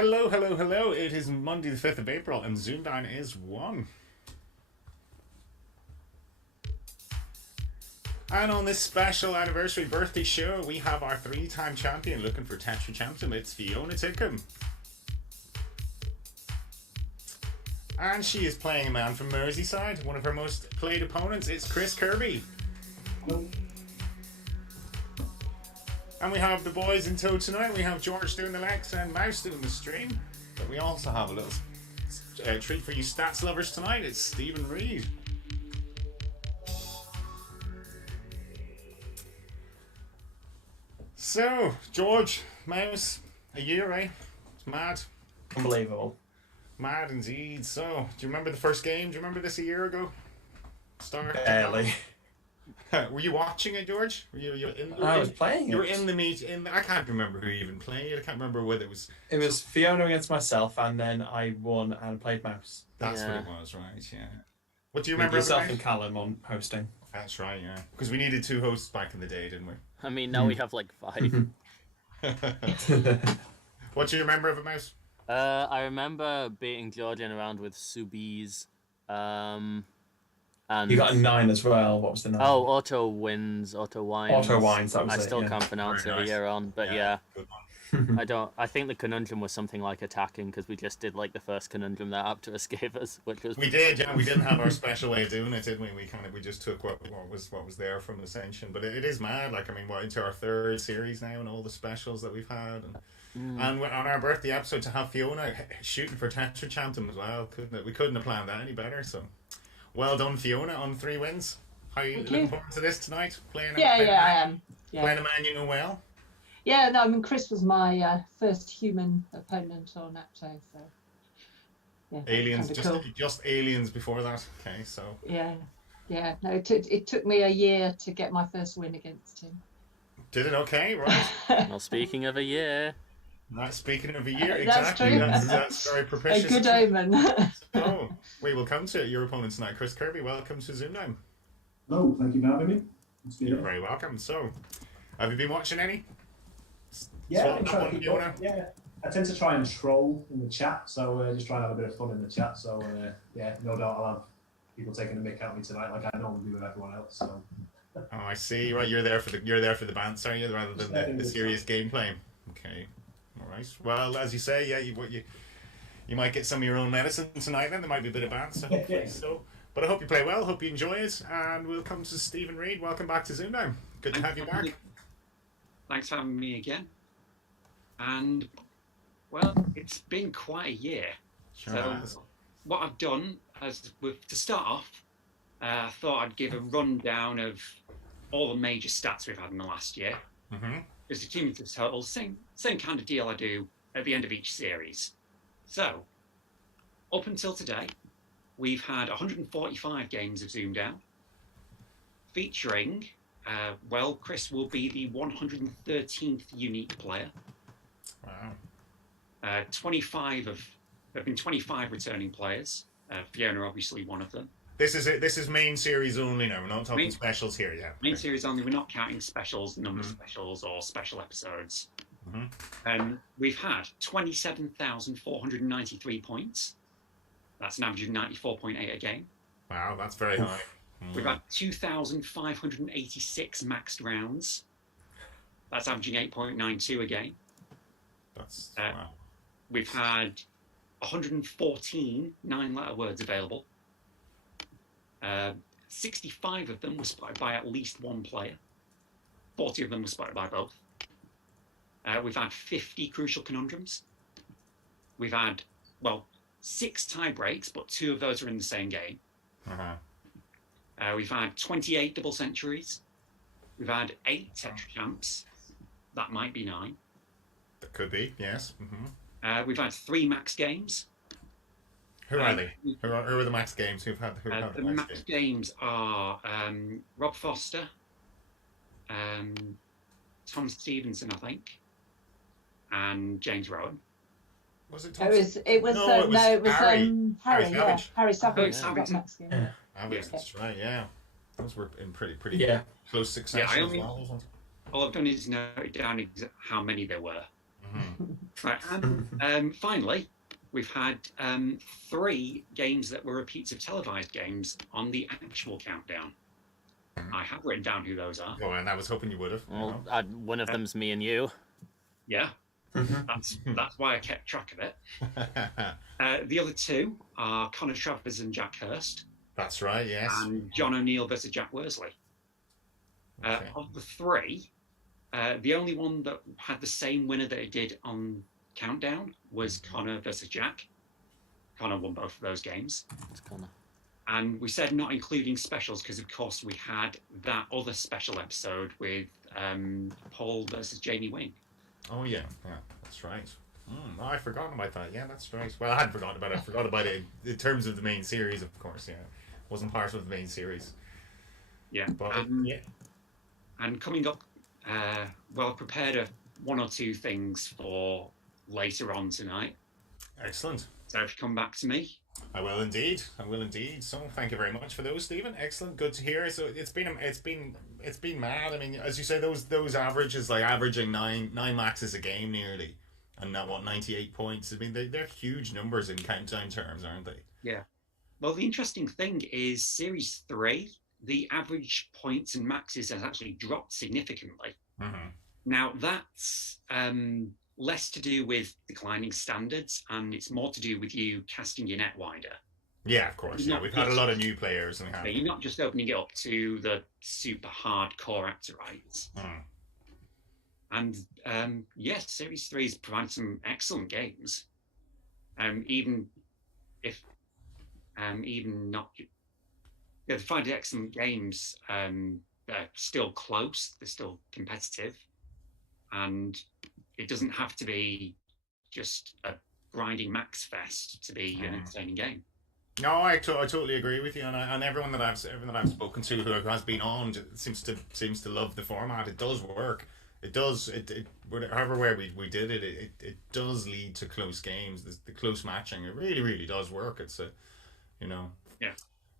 Hello, hello, hello. It is Monday the 5th of April and ZoomDown is 1. And on this special anniversary birthday show, we have our 3-time champion looking for Tetrachamp. It's Fiona Titcombe. And she is playing a man from Merseyside. One of her most played opponents. It's Chris Kirby. Hello. And we have the boys in tow tonight. We have George doing the legs and Mouse doing the stream. But we also have a little treat for you stats lovers tonight. It's Stephen Reed. So, George, Mouse, a year, eh? It's mad. Unbelievable. Mad indeed. So, do you remember the first game? Do you remember this a year ago? Barely. Were you watching it, George? Were you in? I was playing. You were in the meet. I can't remember who even played. I can't remember whether it was. It was Fiona against myself, and then I won and played Mouse. That's what it was, right? Yeah. What do you remember? Yourself and Callum on hosting. That's right, yeah. Because we needed 2 hosts back in the day, didn't we? I mean, now we have like 5. What do you remember of it, Mouse? I remember beating Georgian around with Subies. And You got a 9 as well. What was the 9? Oh, Auto Wines. That was I it. Still can't pronounce Very it nice. a year on, but yeah. Good one. I think the conundrum was something like attacking because we just did like the first conundrum that Apterus gave us, which was We did, yeah. We didn't have our special way of doing it, did we? We just took what was there from Ascension. But it is mad. Like, I mean, we're into our 3rd series now, and all the specials that we've had, and on our birthday episode to have Fiona shooting for Tetrachamp as well. We couldn't have planned that any better. So, well done, Fiona, on 3 wins. How are you looking forward to this tonight? I am. Yeah. Playing a man you know well. Yeah, no, I mean, Chris was my first human opponent on Apto, so yeah. Aliens, cool. just aliens before that. Okay, so Yeah. No, it took me a year to get my first win against him. did it okay, right? well, speaking of a year. Not speaking of a year, That's exactly. true. That's very A propitious. good omen. Oh, we will come to your opponent tonight. Chris Kirby, welcome to ZoomDown. Hello, thank you for having me. You're very welcome. So, have you been watching any? Yeah, Swap I'm that trying one, to keep Fiona? up. Yeah, I tend to try and troll in the chat, so just try and have a bit of fun in the chat. So yeah, no doubt I'll have people taking the mick out of me tonight, like I normally do with everyone else. So. Oh, I see. Right, you're there for the banter, are you, rather than the serious gameplay. Okay, all right. Well, as you say, yeah, you might get some of your own medicine tonight. Then there might be a bit of banter. Hopefully, so. But I hope you play well. Hope you enjoy it, and we'll come to Stephen Reed. Welcome back to ZoomDown. Good to have you back. Thanks for having me again. And, well, it's been quite a year. Sure So has. what I've done, to start off, I thought I'd give a rundown of all the major stats we've had in the last year. Mm-hmm. There's a cumulative total, same kind of deal I do at the end of each series. So, up until today, we've had 145 games of ZoomDown, featuring... Chris will be the 113th unique player. Wow. 25 there have been 25 returning players. Fiona, obviously, one of them. This is it. This is main series only now. We're not talking specials here yet. Main series only. We're not counting specials, number specials, or special episodes. We've had 27,493 points. That's an average of 94.8 a game. Wow, that's very high. We've had 2,586 maxed rounds. That's averaging 8.92 a game. That's wow. We've had 114 9-letter words available. 65 of them were spotted by at least one player. 40 of them were spotted by both. We've had 50 crucial conundrums. We've had, 6 tie breaks, but 2 of those are in the same game. We've had 28 double centuries. We've had 8 Tetrachamps. That might be 9. That could be, yes. We've had 3 max games. Who are they? Who are the max games? Who've had The max games are Rob Foster, Tom Stevenson, I think, and James Rowan. Was it Tom? It was Harry. Harry Yeah, Savage. Harry Savage. Savage. Got Max game. That's right, yeah. Those were in pretty close succession as well, wasn't it? All I've done is note down how many there were. Right, and finally, we've had 3 games that were repeats of televised games on the actual countdown. I have written down who those are. Oh, and I was hoping you would have. Well, one of them's me and you. Yeah, that's why I kept track of it. The other 2 are Connor Travers and Jack Hurst. That's right, yes. And John O'Neill versus Jack Worsley. Okay. Of the 3, the only one that had the same winner that it did on Countdown was Connor versus Jack. Connor won both of those games. It's Connor. And we said not including specials because, of course, we had that other special episode with Paul versus Jamie Wing. Oh, yeah, that's right. Oh, I forgot about that. Yeah, that's right. Well, I hadn't forgotten about it. I forgot about it in terms of the main series, of course, yeah. Wasn't part of the main series. Yeah. But, yeah. And coming up, well, I've prepared 1 or 2 things for later on tonight. Excellent. So if you come back to me. I will indeed. So thank you very much for those, Stephen. Excellent. Good to hear. So it's been mad. I mean, as you say, those averages, like averaging nine maxes a game nearly, and now 98 points. I mean, they're huge numbers in countdown terms, aren't they? Yeah. Well, the interesting thing is Series 3, the average points and maxes has actually dropped significantly. Mm-hmm. Now, that's less to do with declining standards, and it's more to do with you casting your net wider. Yeah, of course. Yeah, we've had a lot of new players. And you're not just opening it up to the super hardcore actorites. And yes, Series 3 has provided some excellent games. Even not, they provided excellent games. They're still close. They're still competitive, and it doesn't have to be just a grinding max fest to be an entertaining game. No, I totally agree with you, and everyone that I've spoken to who has been on seems to love the format. It does work. It does. However way we did it, it does lead to close games. The close matching, it really does work. It's yeah.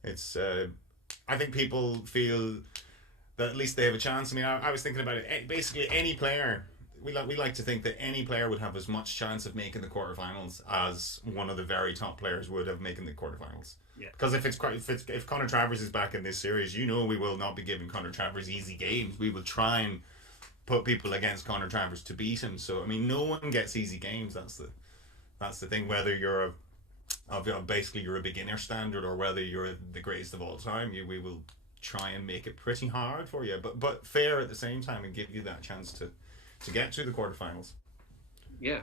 It's I think people feel that at least they have a chance. I mean, I was thinking about it. Basically, any player. We like to think that any player would have as much chance of making the quarterfinals as one of the very top players would have making the quarterfinals. Yeah. Because if Connor Travers is back in this series, we will not be giving Connor Travers easy games. We will try and put people against Connor Travers to beat him. So I mean, no one gets easy games. That's the thing. Whether you're basically you're a beginner standard or whether you're the greatest of all time, we will try and make it pretty hard for you, but fair at the same time and give you that chance to get to the quarterfinals. Yeah,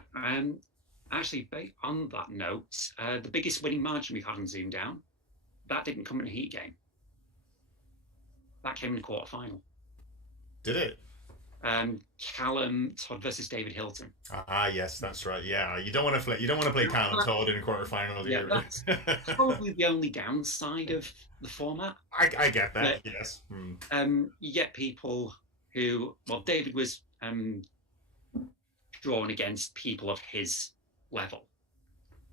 actually, on that note, the biggest winning margin we've had on ZoomDown, that didn't come in a heat game. That came in the quarterfinal. Did it? Callum Todd versus David Hilton. Ah, yes, that's right. Yeah, you don't want to play Callum Todd in a quarterfinal, do you? That's probably the only downside of the format. I get that. But, yes. You get people who, well, David was drawn against people of his level,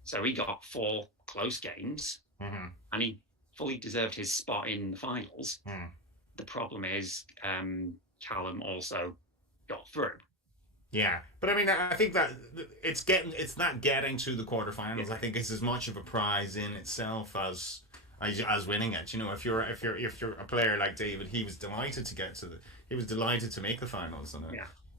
so he got 4 close games, and he fully deserved his spot in the finals. The problem is Callum also got through. Yeah, but I mean, I think that it's not getting to the quarterfinals. Yeah. I think it's as much of a prize in itself as winning it. If you're a player like David, he was delighted to make the finals, and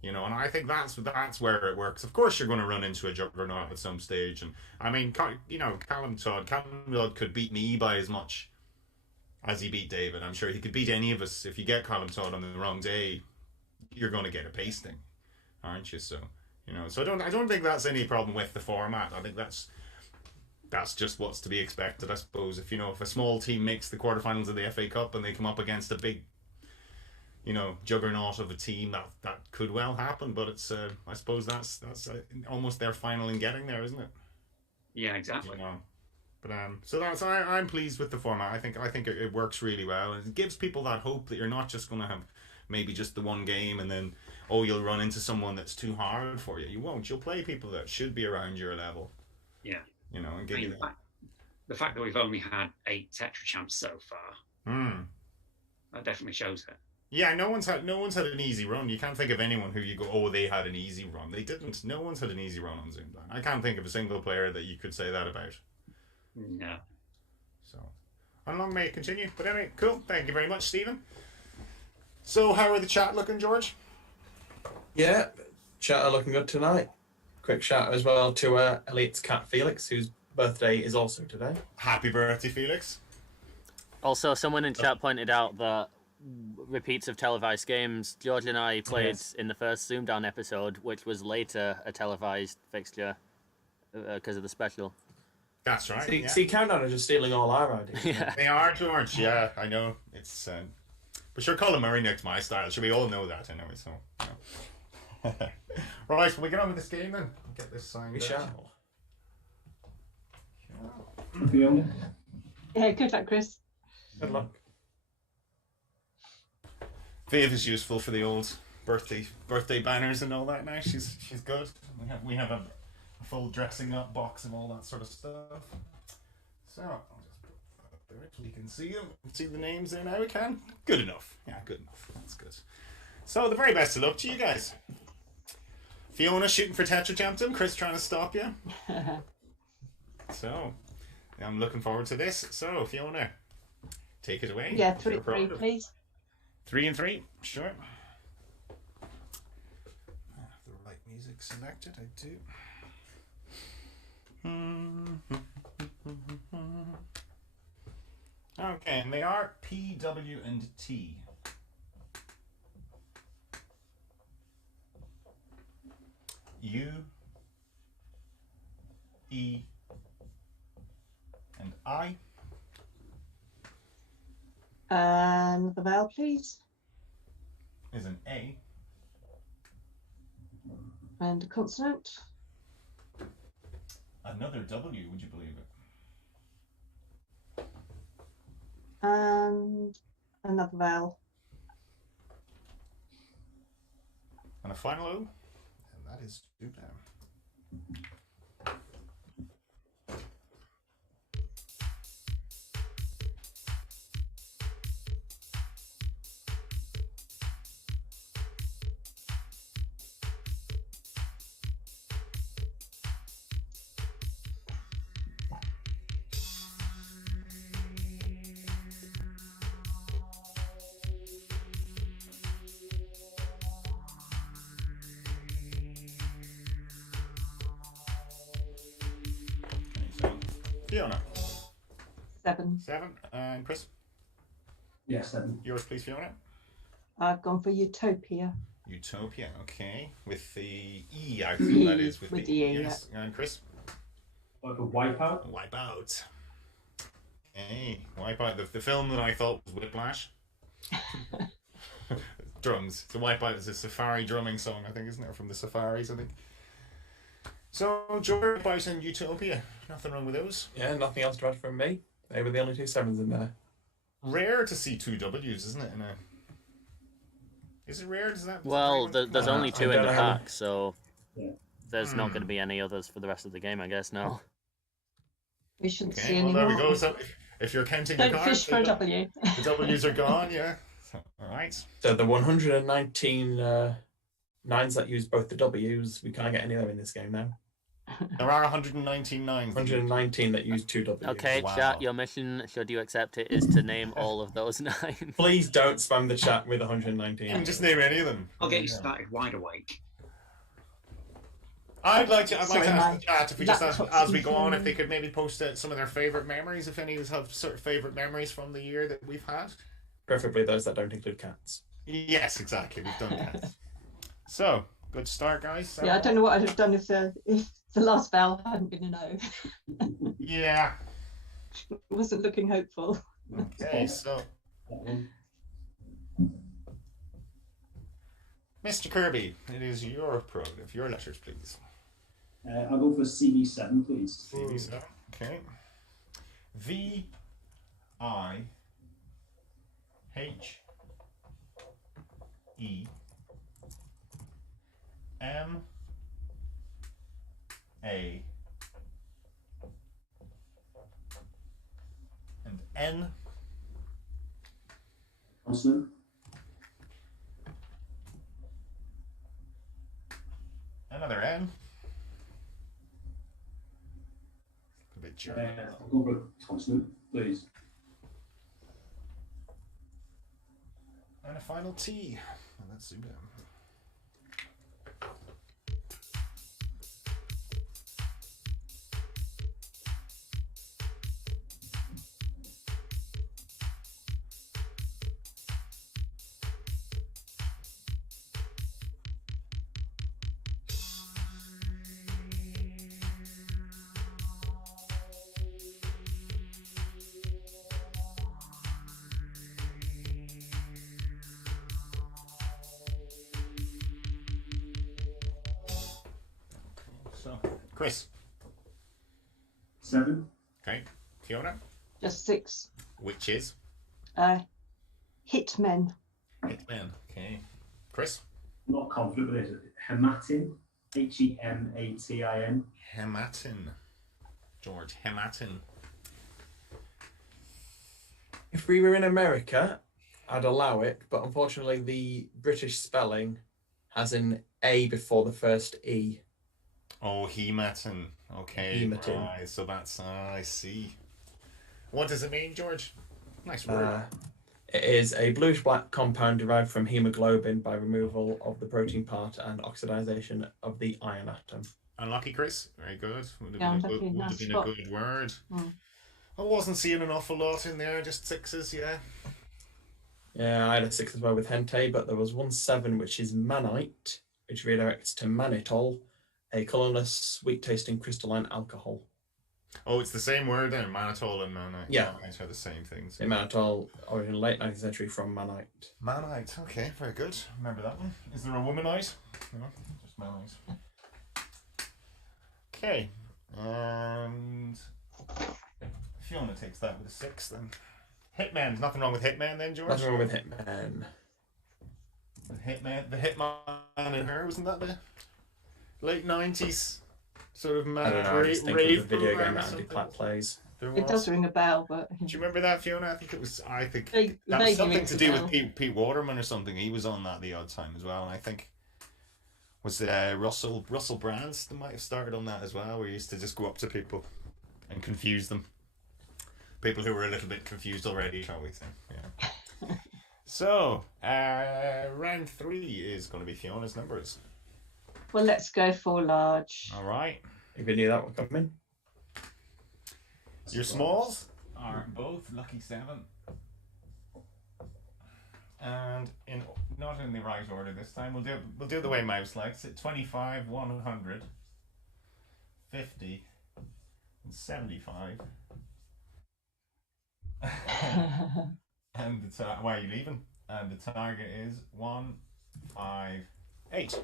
and I think that's where it works. Of course, you're going to run into a juggernaut at some stage, and I mean, Callum Todd could beat me by as much as he beat David. I'm sure he could beat any of us. If you get Callum Todd on the wrong day, you're going to get a pasting, aren't you? So so I don't think that's any problem with the format. I think that's just what's to be expected, I suppose. If a small team makes the quarterfinals of the FA Cup and they come up against a big juggernaut of a team, that could well happen, but it's I suppose that's almost their final in getting there, isn't it? Yeah, exactly. But so I'm pleased with the format. I think it works really well, and it gives people that hope that you're not just going to have maybe just the one game and then you'll run into someone that's too hard for you. You won't. You'll play people that should be around your level. Yeah. And give you that. The fact that we've only had 8 Tetrachamps so far, that definitely shows it. Yeah, no one's had an easy run. You can't think of anyone who you go, oh, they had an easy run. They didn't. No one's had an easy run on ZoomDown. I can't think of a single player that you could say that about. No. So, how long may it continue? But anyway, cool. Thank you very much, Stephen. So, how are the chat looking, George? Yeah, chat are looking good tonight. Quick shout as well to Elliot's cat Felix, whose birthday is also today. Happy birthday, Felix. Also, someone in chat pointed out that repeats of televised games, George and I played in the first ZoomDown episode, which was later a televised fixture because of the special. That's right. See, Countdown are just stealing all our ideas. Yeah. They are, George. Yeah, I know. It's but sure, Colin Murray next my style. Sure, we all know that anyway. So, right, we get on with this game then. Get this signed. We shall. Fiona? Yeah, good luck, Chris. Good luck. Viv is useful for the old birthday banners and all that now. She's good. We have a full dressing up box and all that sort of stuff. So I'll just put that up there so we can see them. See the names there now. We can. Good enough. Yeah, good enough. That's good. So the very best of luck to you guys. Fiona shooting for Tetrachamp. Chris trying to stop you. So I'm looking forward to this. So Fiona, take it away. Yeah, if you're 3, pro. please. 3 and 3, sure. Have the right music selected, I do. Okay, and they are P, W, and T. U, E, and I. And the vowel, please. Is an A. And a consonant. Another W, would you believe it? And another vowel. And a final O. And that is ZoomDown. Fiona. 7. 7. And Chris, Yeah, 7. yours please, Fiona. I've gone for Utopia. Utopia, okay. With the E, I think that is. With the E, yes. And Chris? Like a wipeout? Wipeout. Okay, Wipeout. The film that I thought was Whiplash. Drums. The Wipeout is a Safari drumming song, I think, isn't it? From the Safaris, I think. So, George, Wipeout and Utopia. Nothing wrong with those. Yeah, nothing else to add from me. They were the only 2 7s in there. Rare to see 2 W's, isn't it? Is it rare? Does that? Well, there's only 2 in the don't know. pack, so Yeah. there's not going to be any others for the rest of the game, I guess, now. We shouldn't see Okay, any well, there more. we go. So, if you're counting Don't your cards, fish for a W. the W's are gone, yeah. So, all right. So the 119 nines that use both the W's, we can't get any of them in this game now. There are 119 nines. 119 that use 2 W's. Okay, Wow. chat, your mission, should you accept it, is to name all of those 9. Please don't spam the chat with 119. You can just name any of them. I'll get you started wide awake. I'd like to Sorry, ask my the chat if we just laptop's as we go on, if confusing. they could maybe post some of their favourite memories, if any of us have sort of favourite memories from the year that we've had. Preferably those that don't include cats. Yes, exactly. We've done that. So, good start, guys. So, Yeah, I don't know what I'd have done if the last vowel hadn't been a no. Yeah. It wasn't looking hopeful. Okay, so Mr. Kirby, it is your prerogative. Your letters, please. I'll go for CV7, please. CV7. Okay. V I H E M A and N. Consonant. Another N. A bit German. I'll go for a consonant, please. And a final T. And that's ZoomDown. So, Chris. 7. Okay. Fiona. Just 6. Which is Hitmen. Hitman. Okay. Chris. I'm not confident with it. Hematin. Hematin. Hematin. George. Hematin. If we were in America, I'd allow it, but unfortunately the British spelling has an A before the first E. Oh, hematin. Okay. Hematin. Right. So that's I see. What does it mean, George? Nice word. It is a bluish-black compound derived from hemoglobin by removal of the protein part and oxidization of the iron atom. Unlucky, Chris. Very good. Would Yeah, have been, unlucky, would nice have been a spot. good word. Mm. I wasn't seeing an awful lot in there. Just 6s, yeah. Yeah, I had a 6 as well with Hente, but there was one 7 which is manite, which redirects to mannitol, a colourless, sweet-tasting crystalline alcohol. Oh, it's the same word then. Mannitol and manite. Yeah. Manite are the same things. A mannitol, origin late 19th century from manite. Manite. Okay, very good. Remember that one. Is there a womanite? No, just manite. Okay. And Fiona takes that with a 6 then. Hitman. Nothing wrong with Hitman then, George? Nothing wrong with Hitman. The Hitman in her, wasn't that the late 90s sort of I don't know, I just think rave of the video program game or that Andy something? Platt plays. There It does was. ring a bell, but Do you remember that, Fiona? I think it was. I think Vague- that was vaguely something rings to a do bell. with Pete Waterman or something. He was on that the odd time as well, and I think was Russell Brands that might have started on that as well, where he used to just go up to people and confuse them. People who were a little bit confused already, shall we say? Yeah. So round 3 is going to be Fiona's numbers. well, let's go for large. All right. If you knew that would come in. Your smalls are both lucky 7. And not in the right order this time. We'll do the way Mouse likes it. 25, 100, 50, and 75. And why are you leaving? And the target is 1, 5, 8.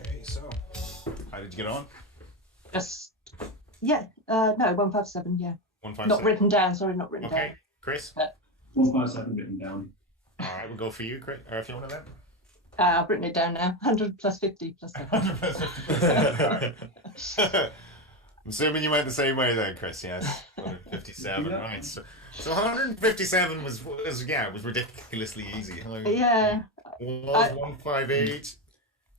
Okay, so how did you get on? Just, yeah, no, 157, yeah. 157. Not written down, sorry, not written Okay, Chris. 157 written down. All right, we'll go for you, Chris, or Fiona then. down. I've written it down now. 100 plus 50 plus 7. 100%. I'm assuming you went the same way then, Chris. Yes, 157. Yeah. Right. So 157 was ridiculously easy. Yeah. Was 158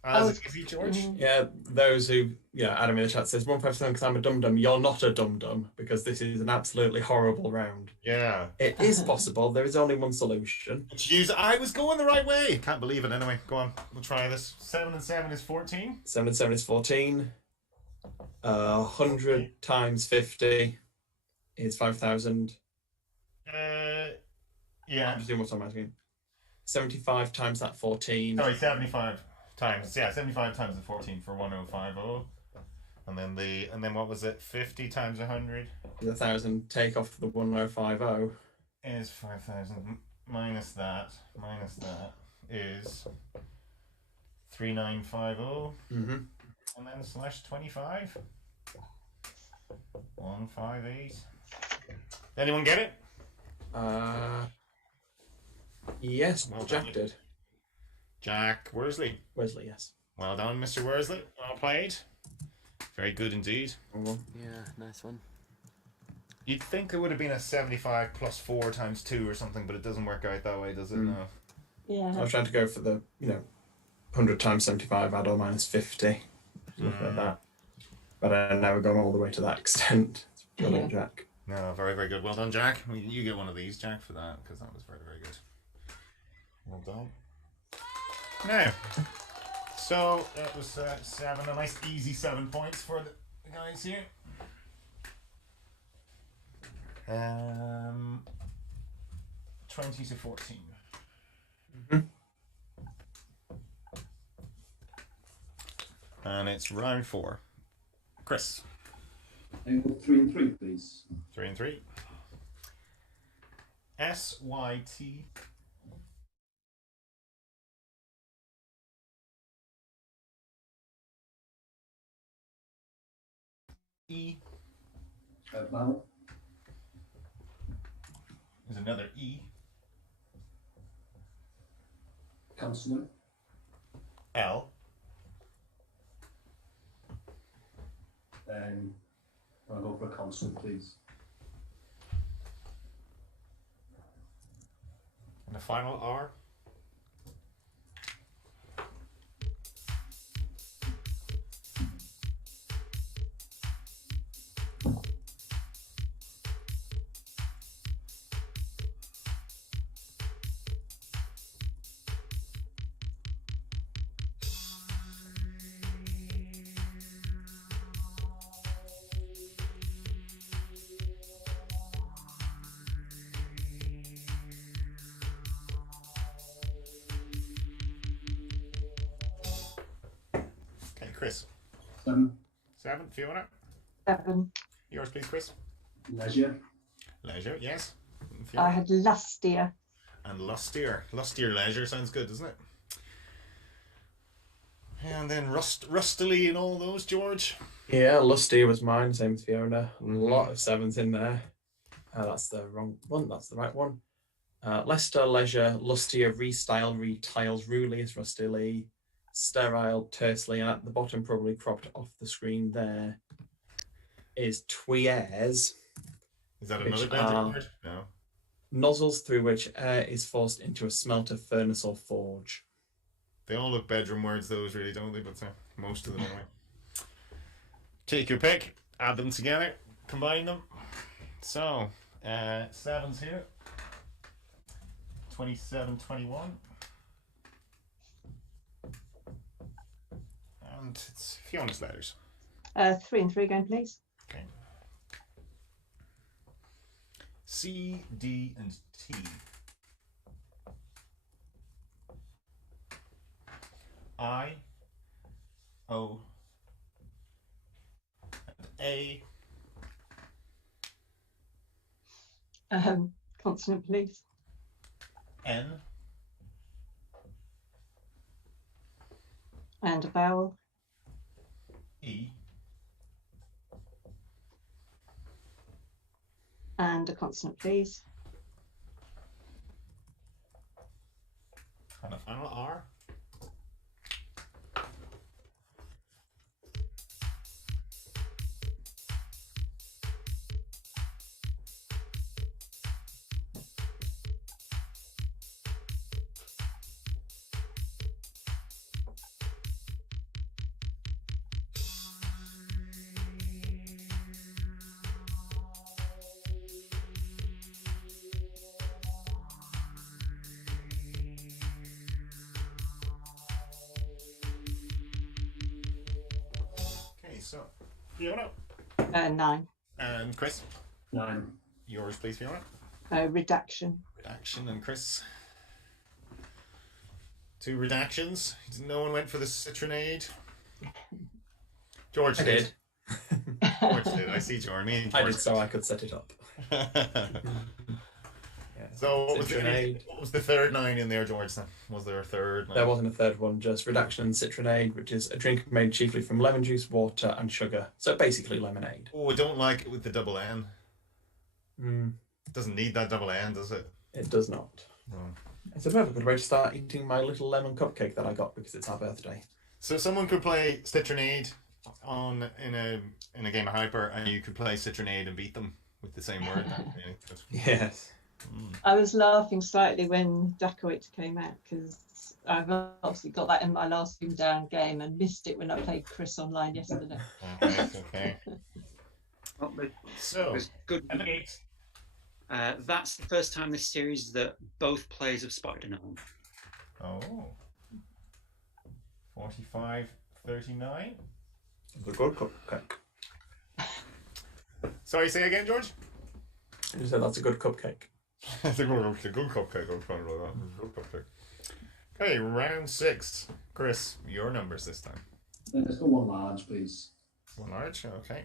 I as was- easy, George? Yeah, those who, Adam in the chat says 157 because I'm a dum-dum. You're not a dum-dum because this is an absolutely horrible round. Yeah. It is possible. There is only one solution. I was going the right way. Can't believe it. Anyway, go on. We'll try this. 7 and 7 is 14. 7 and 7 is 14. 100 times 50 is 5,000. Yeah. I'm just doing what's on my screen. 75 times that 14. Sorry, 75 times. Yeah, 75 times the 14 for 1050. And then what was it? 50 times 100 Is 1,000. Take off the 1050. is 5,000 minus that is 3950. Mm-hmm. And then /25. 158. Anyone get it? Yes, Well Jack done. did. Jack Worsley. Wesley, yes. Well done, Mr. Worsley. Well played. Very good indeed. Mhm. Yeah, nice one. You'd think it would have been a 75 plus 4 times 2 or something, but it doesn't work out that way, does it? No. I Yeah. was trying to go for the, 100 times 75, add or minus 50. Something like that. But I've never gone all the way to that extent. It's brilliant, Jack. No, very, very good. Well done, Jack. You get one of these, Jack, for that, because that was very, very good. Well done. Now, so that was 7, a nice easy 7 points for the guys here. 20 to 14. Mhm. And it's round 4. Chris. Angle 3 and 3, please. 3 and 3. SYT. E. Vowel. There's another E. Consonant. L. Then I'll go for a consonant, please. And the final R. Okay, Chris. 7. 7. Fiona. 7. Yours, please, Chris. Leisure. Leisure, yes. I Fiona. had lustier. And lustier. Lustier leisure sounds good, doesn't it? And then rustily and all those, George. Yeah, Lusty was mine, same with Fiona. A lot of 7s in there. That's the wrong one, that's the right one. Leicester, Leisure, Lustier, Restyle, Retiles, Rulius, Rustily, Sterile, Tersely, and at the bottom, probably cropped off the screen there, is Tweers. Is that Which another bedroom are- word? No. Nozzles through which air is forced into a smelter, furnace, or forge. They all look bedroom words, those really, don't they? But most of them anyway. Take your pick, add them together, combine them. So, 7's here. 27, 21. And it's Fiona's letters. 3 and 3 again, please. Okay. C, D, and T. I, O, and A. Consonant, please. N, And a vowel. E, And a consonant, please. and a final R. Okay, so Fiona 9. and Chris. 9. Yours, please, Fiona. Redaction. Redaction and Chris. 2 redactions. No one went for the citronade. George I did. George did. I see George. Me and I George did so I could set it up. Yeah. So Citronade. what was the third 9 in there, George? Then? Was there a third 9? There wasn't a third one, just reduction in citronade, which is a drink made chiefly from lemon juice, water, and sugar. So basically lemonade. Oh, I don't like it with the double N. Mm, It doesn't need that double N, does it? it does not. No. It's a perfect good way to start eating my little lemon cupcake that I got because it's our birthday. So someone could play Citronade in a game of Hyper, and you could play Citronade and beat them with the same word. Really. Yes. I was laughing slightly when Dacoit came out because I've obviously got that in my last ZoomDown game and missed it when I played Chris online yesterday. Okay. Well, So there's good. and the gates. That's the first time this series that both players have spotted an gnome. Oh. 45-39. The good cupcake. Sorry, say again, George. You said that's a good cupcake. It's a good cupcake. I'm trying to roll that. Good cupcake. Okay, round 6. Chris, your numbers this time. Let's go one large, please. One large, okay.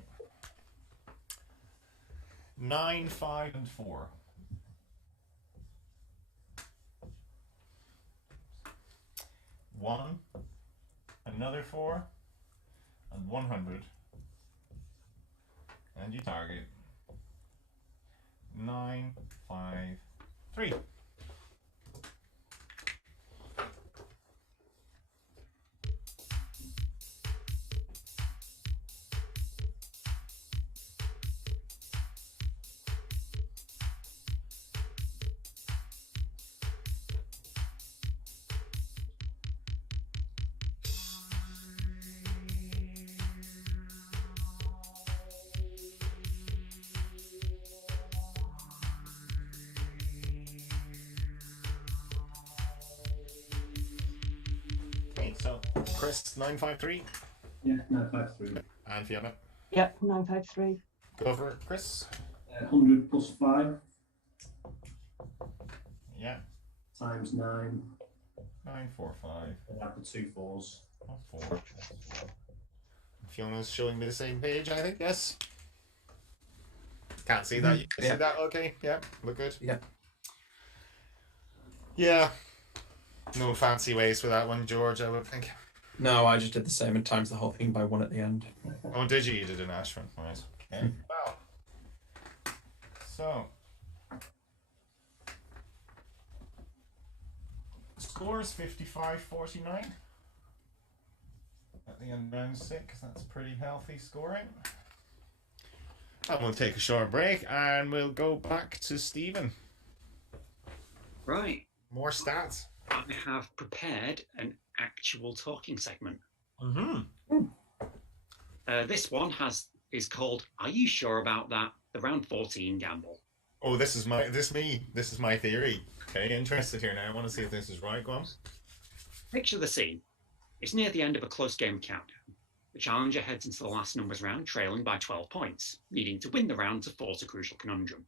9, 5, and 4. 1, another 4, and 100. And you target 9, 5, 3. Okay, so Chris 953 Yeah, 953. and Fiona. Yep, 953. Go for it, Chris. 100 plus 5 Yeah, times 9. 9, 4, 5. And add the 2 4s. 4. Fiona's showing me the same page, I think. Yes. Can't see that. You can Yeah. see that? Okay. Yeah. Look good. Yeah. Yeah. No fancy ways for that one, George, I would think. No, I just did the same and times the whole thing by 1 at the end. Oh, did you? You did an Ashford. Right. Okay. Wow. So. Score is 55-49. At the end of round 6, that's pretty healthy scoring. And we'll take a short break and we'll go back to Stephen. Right. More stats. I have prepared an actual talking segment. Mm-hmm. This one is called "Are You Sure About That?" The round 14 gamble. Oh, this is my theory. Okay, interested here now. I want to see if this is right. Go on. Picture the scene. It's near the end of a close game countdown. The challenger heads into the last numbers round trailing by 12 points, needing to win the round to force a crucial conundrum.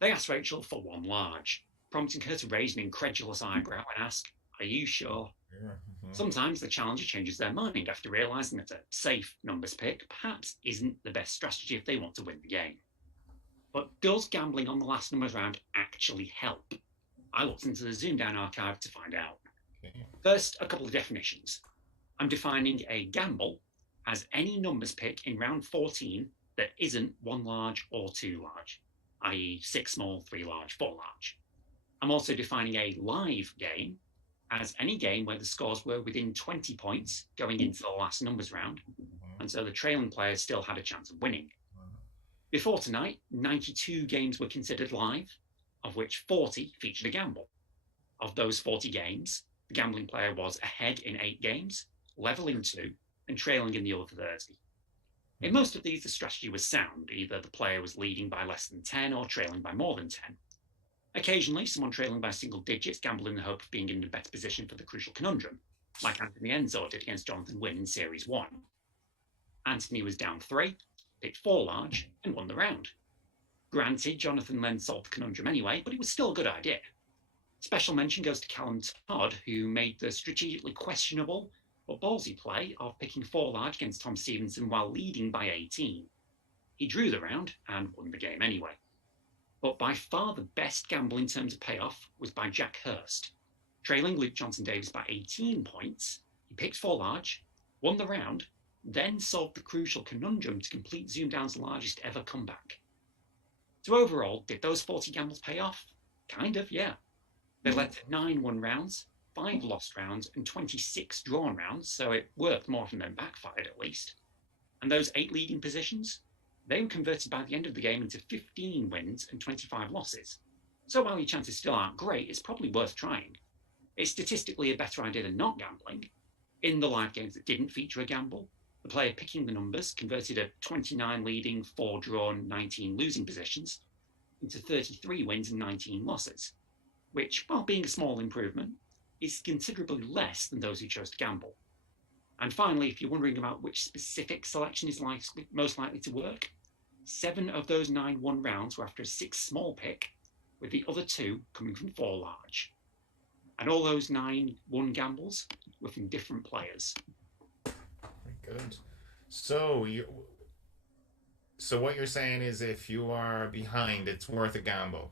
They ask Rachel for one large, prompting her to raise an incredulous eyebrow and ask, "Are you sure?" Yeah. Mm-hmm. Sometimes the challenger changes their mind after realising that a safe numbers pick perhaps isn't the best strategy if they want to win the game. But does gambling on the last numbers round actually help? I looked into the ZoomDown archive to find out. Okay. First, a couple of definitions. I'm defining a gamble as any numbers pick in round 14 that isn't 1 large or 2 large, i.e. 6 small, 3 large, 4 large. I'm also defining a live game as any game where the scores were within 20 points going into the last numbers round, and so the trailing player still had a chance of winning. Before tonight, 92 games were considered live, of which 40 featured a gamble. Of those 40 games, the gambling player was ahead in 8 games, level in 2, and trailing in the other 30. In most of these, the strategy was sound. Either the player was leading by less than 10 or trailing by more than 10. Occasionally, someone trailing by single digits gambled in the hope of being in the better position for the crucial conundrum, like Anthony Enzo did against Jonathan Wynn in Series 1. Anthony was down 3, picked 4 large, and won the round. Granted, Jonathan then solved the conundrum anyway, but it was still a good idea. Special mention goes to Callum Todd, who made the strategically questionable but ballsy play of picking 4 large against Tom Stevenson while leading by 18. He drew the round and won the game anyway. But by far the best gamble in terms of payoff was by Jack Hurst. Trailing Luke Johnson-Davis by 18 points, he picked 4 large, won the round, then solved the crucial conundrum to complete ZoomDown's largest ever comeback. So overall, did those 40 gambles pay off? Kind of, yeah. They led to 9 won rounds, 5 lost rounds, and 26 drawn rounds, so it worked more often than backfired at least. And those 8 leading positions, they were converted by the end of the game into 15 wins and 25 losses. So while your chances still aren't great, it's probably worth trying. It's statistically a better idea than not gambling. In the live games that didn't feature a gamble, the player picking the numbers converted a 29 leading, 4 drawn, 19 losing positions into 33 wins and 19 losses, which, while being a small improvement, is considerably less than those who chose to gamble. And finally, if you're wondering about which specific selection is most likely to work, 7 of those 9 won rounds were after a 6 small pick, with the other 2 coming from 4 large. And all those 9 won gambles were from different players. Very good. So what you're saying is, if you are behind, it's worth a gamble.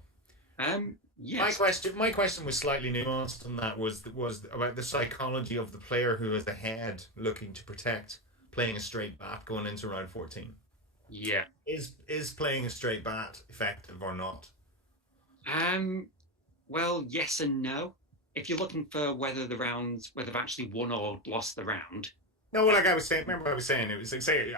Yes. My question was slightly nuanced, and that was about the psychology of the player who is ahead, looking to protect, playing a straight bat going into round 14. Yeah. Is playing a straight bat effective or not? Well, yes and no. If you're looking for whether they've actually won or lost the round. No, like I was saying. Remember, I was saying it was like, say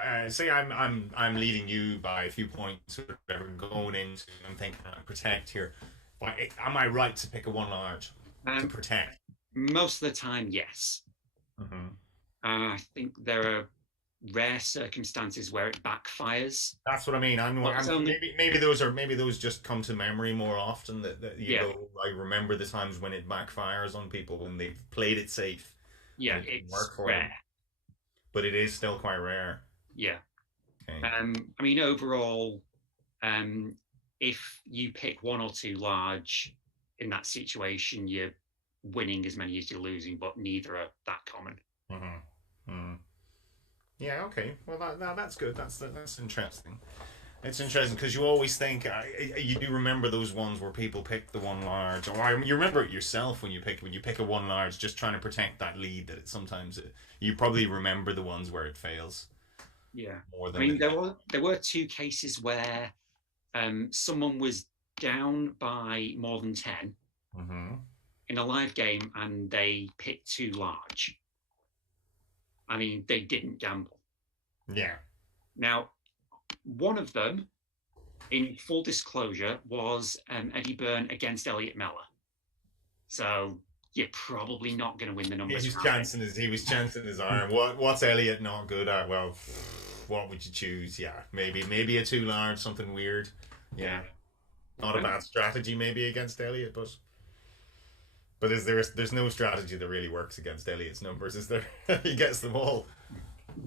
I'm leading you by a few points, or whatever, going into. I'm thinking I protect here. Am I right to pick a 1 large to protect? Most of the time, yes. Mm-hmm. I think there are rare circumstances where it backfires. That's what I mean. Maybe those just come to memory more often. That you go, I remember the times when it backfires on people when they've played it safe. Yeah, it's rare. Them. But it is still quite rare. Yeah. Okay. I mean, overall, if you pick 1 or 2 large in that situation, you're winning as many as you're losing, but neither are that common. Mm-hmm. Mm-hmm. Yeah. Okay. Well, that's good. That's interesting. It's interesting because you always think you do remember those ones where people pick the 1 large, or you remember it yourself when you pick a 1 large, just trying to protect that lead. That sometimes you probably remember the ones where it fails. Yeah. More than I mean, there were 2 cases where someone was down by more than 10 in a live game and they picked 2 large. I mean, they didn't gamble. Yeah. Now, one of them, in full disclosure, was Eddie Byrne against Elliot Mellor. So you're probably not going to win the numbers. He was chancing his arm. What's Elliot not good at? Well, what would you choose? Yeah, maybe a 2 large, something weird. Yeah, not a bad strategy maybe against Elliot, but there's no strategy that really works against Elliot's numbers, is there? He gets them all.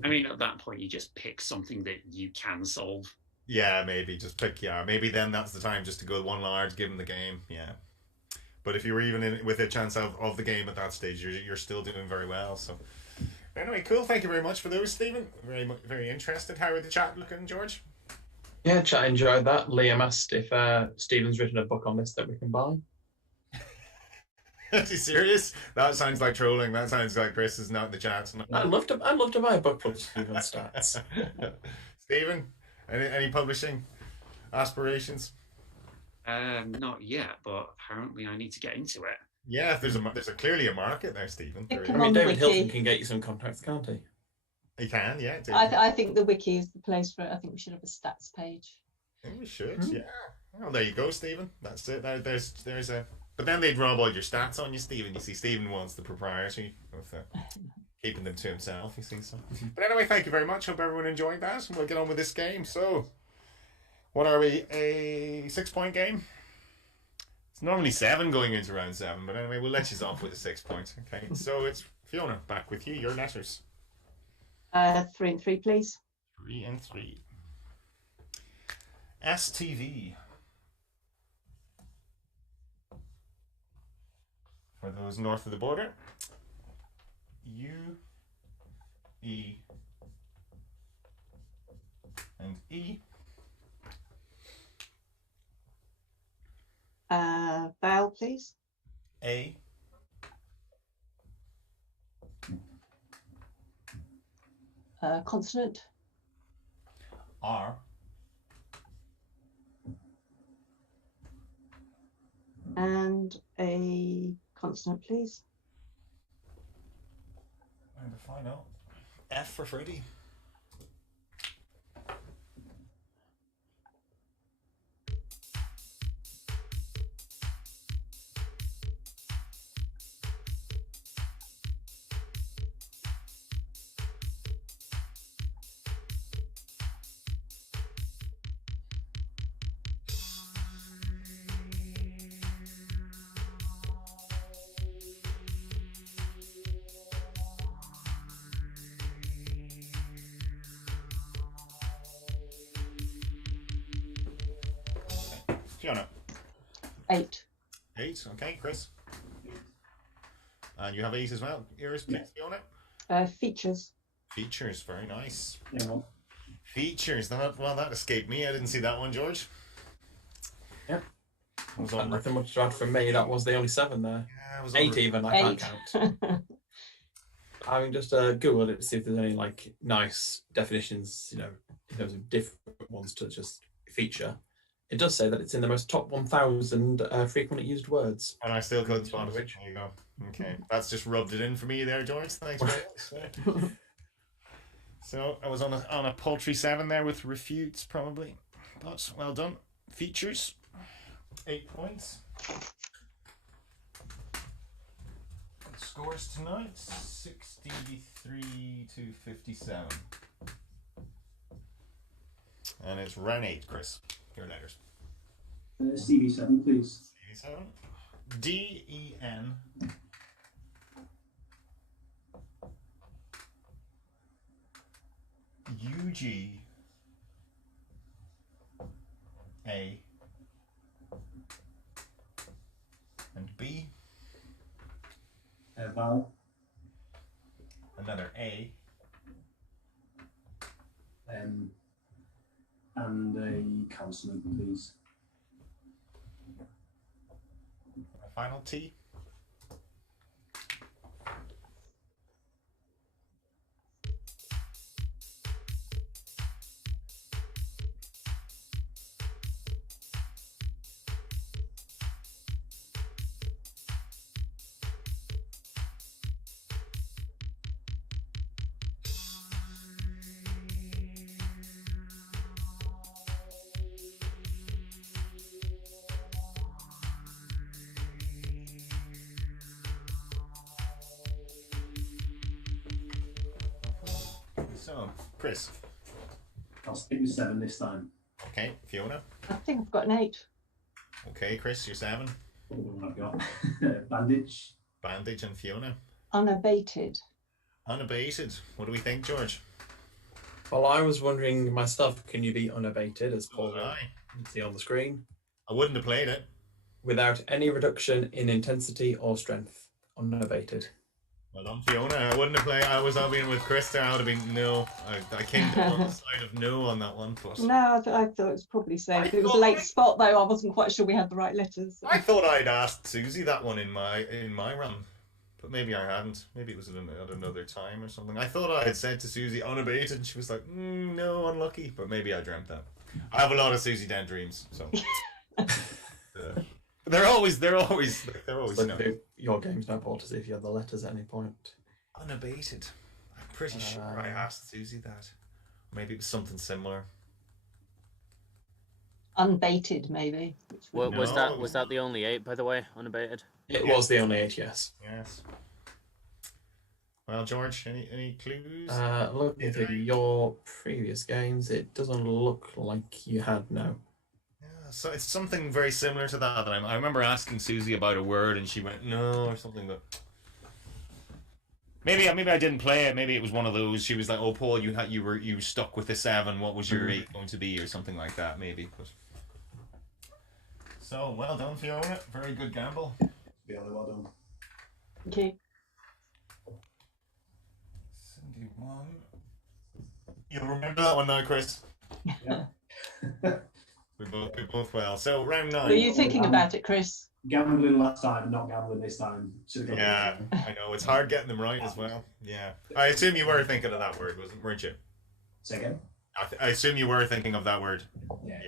I mean, at that point, you just pick something that you can solve. Yeah, maybe just pick. Yeah, maybe then that's the time just to go 1 large, give him the game. Yeah, but if you were even with a chance of the game at that stage, you're still doing very well. So anyway, cool. Thank you very much for those, Stephen. Very interested. How are the chat looking, George? Yeah, chat enjoyed that. Liam asked if Stephen's written a book on this that we can buy. Is he serious? That sounds like trolling. That sounds like Chris is not in the chat. I'd love to buy a book from Stephen's stats. Stephen, any publishing aspirations? Not yet, but apparently I need to get into it. Yeah, there's clearly a market there, Stephen. I mean, David Hilton can get you some contacts, can't he? He can, yeah. I think the wiki is the place for it. I think we should have a stats page. I think we should, yeah. Well, there you go, Stephen. That's it. There's a. But then they'd rub all your stats on you, Stephen. You see, Stephen wants the propriety of keeping them to himself, you see. So. But anyway, thank you very much. Hope everyone enjoyed that. And we'll get on with this game. So, what are we? A 6-point game? It's normally 7 going into round 7. But anyway, we'll let you off with a 6 point. Okay, so it's Fiona, back with you. Your letters. 3 and 3, please. 3 and 3. STV. For those north of the border, U, E, and E. please. A. Consonant. R. And a consonant, please. And the final. F for Freddy. Fiona. 8. 8. Okay, Chris. And you have 8 as well. Yours, please, Fiona. Features. Features. Very nice. Yeah, well, Features. That escaped me. I didn't see that one, George. Yep. I was on Nothing much to add from me. That was the only 7 there. Yeah, I was 8 even. I can't 8. count. I mean, just Googled it to see if there's any like nice definitions, you know, in terms of different ones to just feature. It does say that it's in the most top 1,000 frequently used words. And I still couldn't spot it. There you go. Okay, that's just rubbed it in for me there, George. Thanks very much. So I was on a paltry 7 there with refutes probably, but well done. Features, 8 points. Scores tonight 63 to 57, and it's round 8. Chris, your letters. CV7, please. CV7. D-E-N. U-G-A. And B. Val. Another A. And a consonant, please. A final T. So, Chris. I'll stick with 7 this time. Okay, Fiona. I think I've got an 8. Okay, Chris, you're 7. What the one I've got? Bandage. Bandage and Fiona. Unabated. Unabated. What do we think, George? Well, I was wondering myself, can you be unabated, as Paul Aye. can see on the screen, I wouldn't have played it. without any reduction in intensity or strength? Unabated. Well done, Fiona. I wouldn't have played. I was being with Chris there. I would have been no. I came down on the side of no on that one. But No, I thought it was probably safe. It was a thought- late spot though. I wasn't quite sure we had the right letters. I thought I'd asked Susie that one in my run, but maybe I hadn't. Maybe it was at another time or something. I thought I had said to Susie unabated, and she was like, "No, unlucky." But maybe I dreamt that. I have a lot of Susie Dan dreams, so they're always Let's you know, do your games now, Paul, to see if you had the letters at any point. unabated. I'm pretty sure I asked Susie that. Maybe it was something similar. Unbaited, maybe. Was No. that the only 8, by the way, unabated? It was the only 8, yes. Yes. Well, George, any clues? Looking through your previous games, it doesn't look like you had no. Yeah, so it's something very similar to that. I remember asking Susie about a word, and she went no or something. But maybe I didn't play it. Maybe it was one of those. She was like, "Oh, Paul, you stuck with the 7. What was your 8 going to be?" or something like that. Maybe. But so well done, Fiona. Very good gamble. Really well done. Thank you. 71. You'll remember that one now, Chris. Yeah. We both well. So round 9. Were you thinking about it, Chris? Gambling last time, not gambling this time. Should've gone Yeah, I know. It's hard getting them right as well. Yeah. I assume you were thinking of that word, weren't you? Say again? I assume you were thinking of that word. Yeah.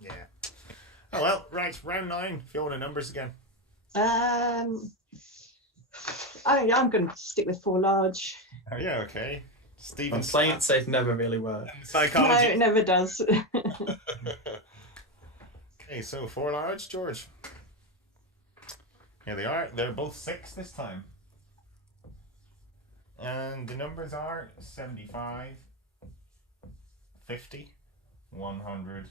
Yeah. Oh, well, right. Round 9. Fiona, numbers again. I'm going to stick with 4 large. Oh, yeah, okay. Stephen, playing it safe never really works. No, psychology. it never does. Okay, so 4 large, George. Here they are. They're both 6 this time. And the numbers are 75, 50, 100,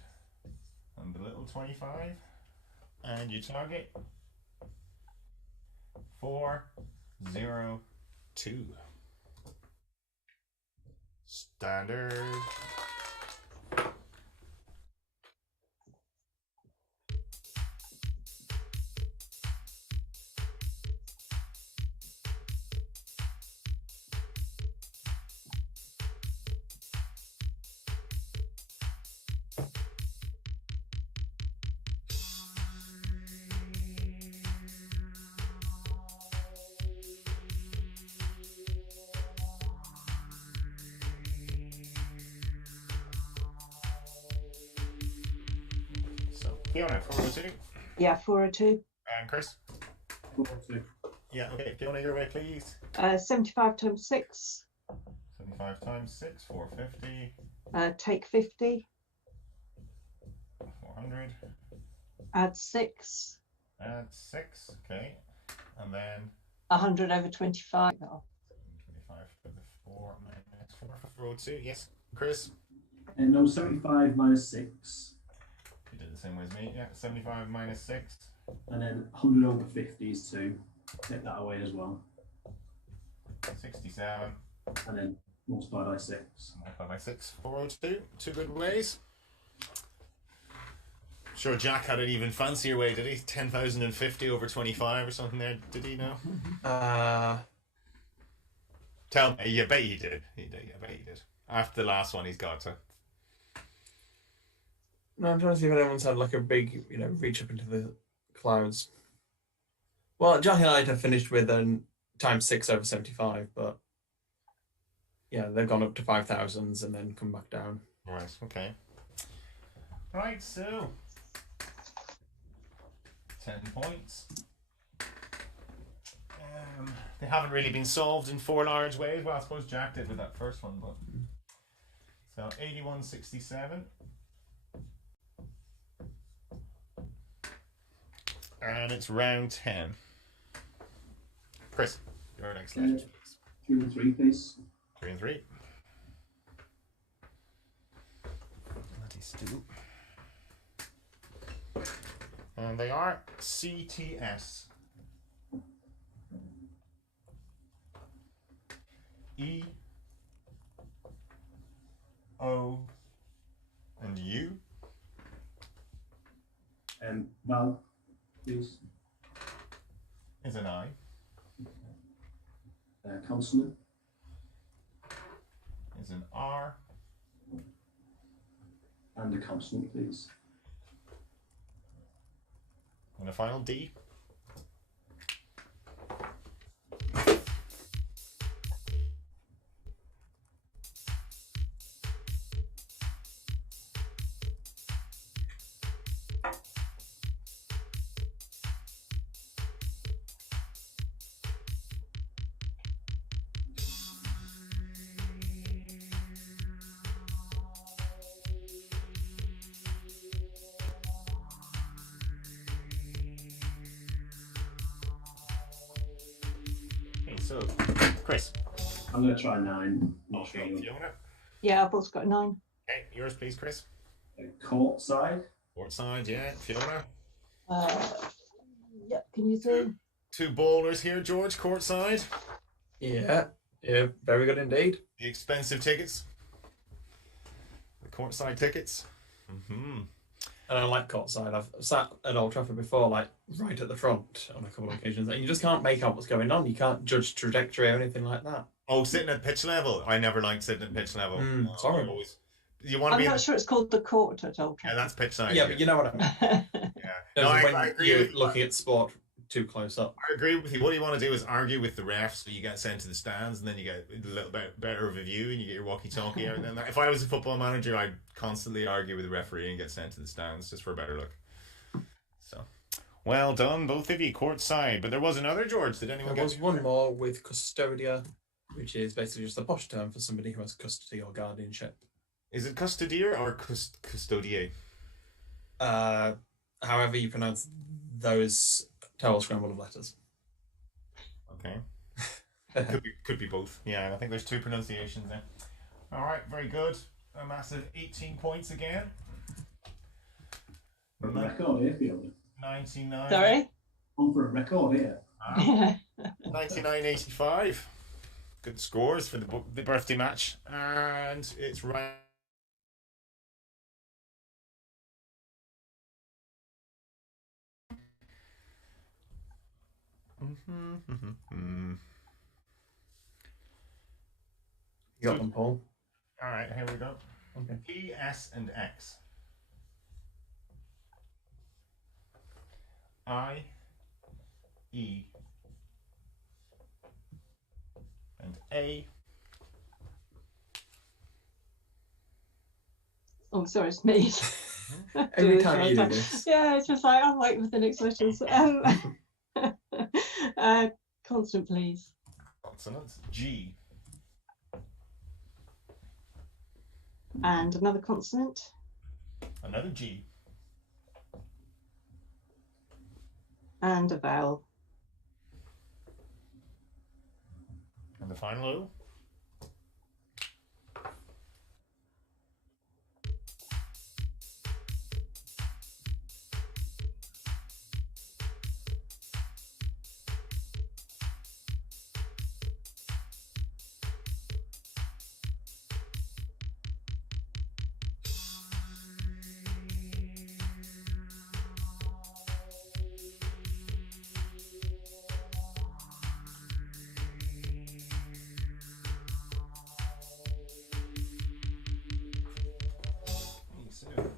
and the little 25. And you target 402. Standard. So, Fiona, 402. Yeah, 402. And Chris? 402. Yeah, okay. Fiona, your way, please. 75 times 6. 75 times 6, 450. Take 50. 400. Add 6. Add 6, okay. And then 100 over 25. Oh, 25 for the 4 minus 4 for 402. Yes, Chris? And no, 75 minus 6. You did the same way as me. Yeah, 75 minus 6. And then 100 over 50 is 2. Take that away as well. 67. And then multiply by 6. Multiply by 6. 402. 2 good ways. Sure, Jack had an even fancier way, did he? 10,050 over 25 or something there, did he know? Tell me, you bet he did. I bet he did. After the last one, he's got to. No, I'm trying to see if anyone's had like a big, reach up into the clouds. Well, Jack and I have finished with times 6 over 75, but yeah, they've gone up to 5,000s and then come back down. Right, okay. Right, so 10 points. They haven't really been solved in 4 large ways. Well, I suppose Jack did with that first one, but so 8167. And it's round 10. Chris, your next letter, please. 3 and 3, please. 3 and 3. Bloody stew. And they are CTS. E, O, and U. Val, please. Is an I. Consonant. Is an R. And a consonant, please. And a final D. So, Chris. I'm going to try 9. Not sure. Fiona. yeah, I've also got 9. Okay, yours please, Chris. Court side. Court side, yeah. Fiona. Yep, can you zoom? 2 bowlers here, George, court side. Yeah, very good indeed. The expensive tickets. The court side tickets. Mm-hmm. And I like courtside. I've sat at Old Trafford before, like right at the front on a couple of occasions, and you just can't make out what's going on. You can't judge trajectory or anything like that. Oh, sitting at pitch level. I never liked sitting at pitch level. It's horrible. You want to I'm be. not sure it's called the court at Old Yeah, Trafford. that's pitch side. Yeah, but you know what I mean. Yeah. No, No, when I agree you're with you. looking at sport too close up. I agree with you. What you want to do is argue with the refs, so you get sent to the stands, and then you get a little bit better of a view, and you get your walkie-talkie out. And then, if I was a football manager, I'd constantly argue with the referee and get sent to the stands just for a better look. So, well done, both of you, courtside. But there was another, George. Did anyone There get was one more with custodia, which is basically just a posh term for somebody who has custody or guardianship. Is it custodier or custodier? However you pronounce those total scramble of letters. Okay. could be both. Yeah, I think there's two pronunciations there. All right, very good. A massive 18 points again. For a record here, Fiona. 99. Sorry? On for a record here. 99.85. Good scores for the birthday match, and it's right. You got them, Paul? All right, here we go. Okay. P, S, and X. I, E, and A. Oh, sorry, it's me. Every time you do this. Yeah, it's just like, I'm waiting for the next letters. Constant, please. Consonants. G. And another consonant. Another G. And a vowel. And the final O.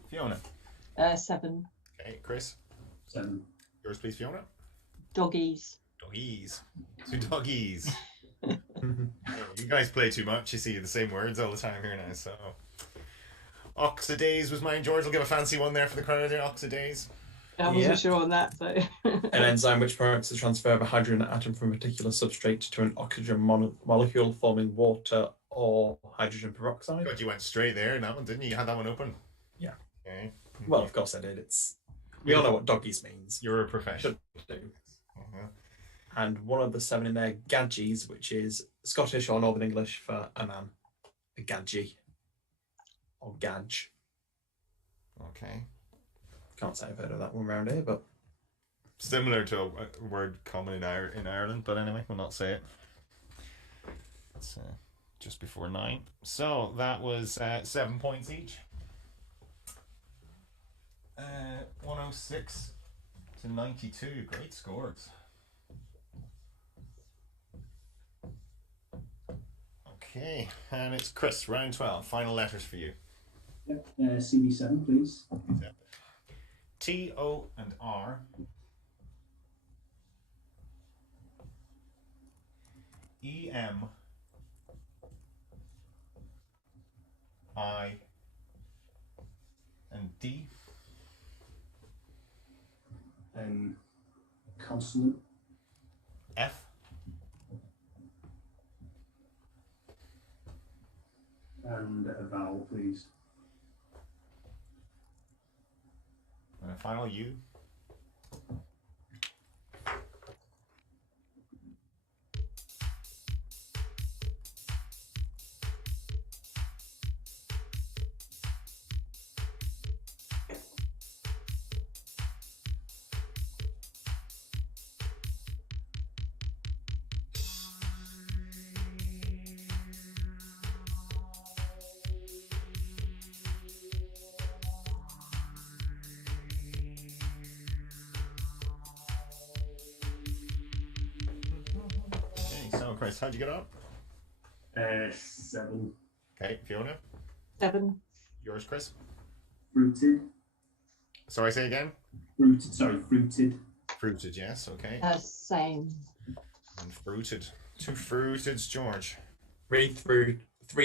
Fiona. 7. Okay, Chris. 7. Yours, please, Fiona. Doggies. Doggies. Two doggies. You guys play too much. You see the same words all the time here now. So, Oxidays was mine. George will give a fancy one there for the crowd. Oxidays. I wasn't sure on that, so. An enzyme which promotes the transfer of a hydrogen atom from a particular substrate to an oxygen molecule, forming water or hydrogen peroxide. God, you went straight there in that one, didn't you? You had that one open. Yeah. Okay. Well, of course I did. We all know what doggies means. You're a professional. Should do. Uh-huh. And one of the 7 in there, gadgies, which is Scottish or Northern English for a man. A gadgie. Or gadge. Okay. Can't say I've heard of that one around here, but Similar to a word common in Ireland, but anyway, we'll not say it. It's just before 9. So that was 7 points each. 106 to 92. Great scores. Okay, and it's Chris, round 12. Final letters for you. Yep. CB7, please. T, O, and R. E, M, I, and D. And consonant. F. And a vowel, please. And a final U. Okay, so Chris, how'd you get on? 7. Okay, Fiona. 7. Yours, Chris? Fruited. Sorry, say again? Fruited. Fruited, yes, okay. Same. And fruited. 2 fruiteds, George. 3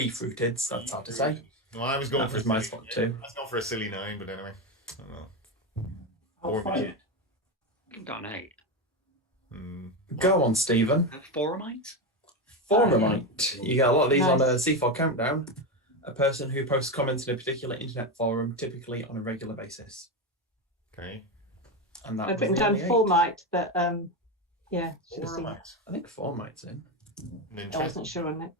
fruited, that's hard to say. Well, I was going That for was my spot too. I was going for a silly 9, but anyway. I don't know. I'll fight it. I've got an 8. Go on, Stephen. Forumite? Forumite. You get a lot of these on a Nice. C4 Countdown. A person who posts comments in a particular internet forum, typically on a regular basis. Okay. And that I've was written the down only 8. Formite, but yeah, should have seen that. Forumite. I think Formite's in. I wasn't sure on it.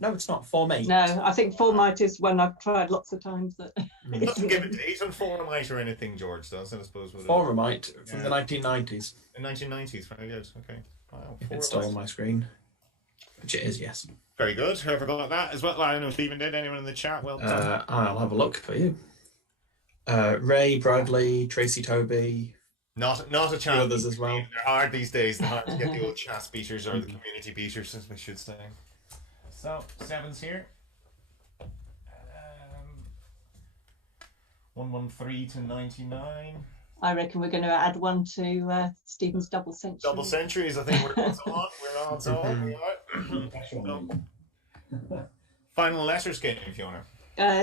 No, it's not. Formate. No, I think Formite is one I've tried lots of times. That It doesn't give a date on Forumite or anything, George, does it? I suppose. With Forumite from Yeah. the 1990s. The 1990s, very good. Okay. Wow. If it's still on Forumite. my screen. Which it is, yes. Very good. Whoever got that as well. I don't know if Stephen did. Anyone in the chat? Well done. I'll have a look for you. Ray, Bradley, Tracy Toby, Not a chat. others as well. They're hard these days. They're hard to get the old chat speakers or the community beaters, as we should say. So 7's here. 113 to 99. I reckon we're going to add one to Stephen's double century. Double centuries. I think we're on. We're on. We are. That's one. Final letters game, Fiona.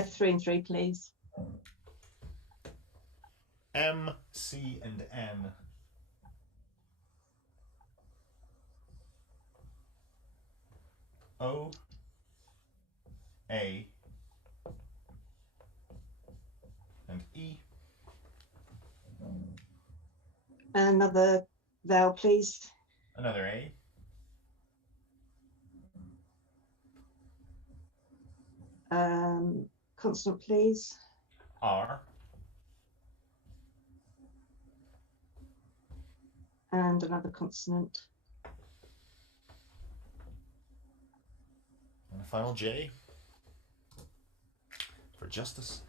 3 and 3, please. M, C, and N. O, A, and E. Another vowel, please. Another A. Consonant, please. R. And another consonant. And a final J. For justice.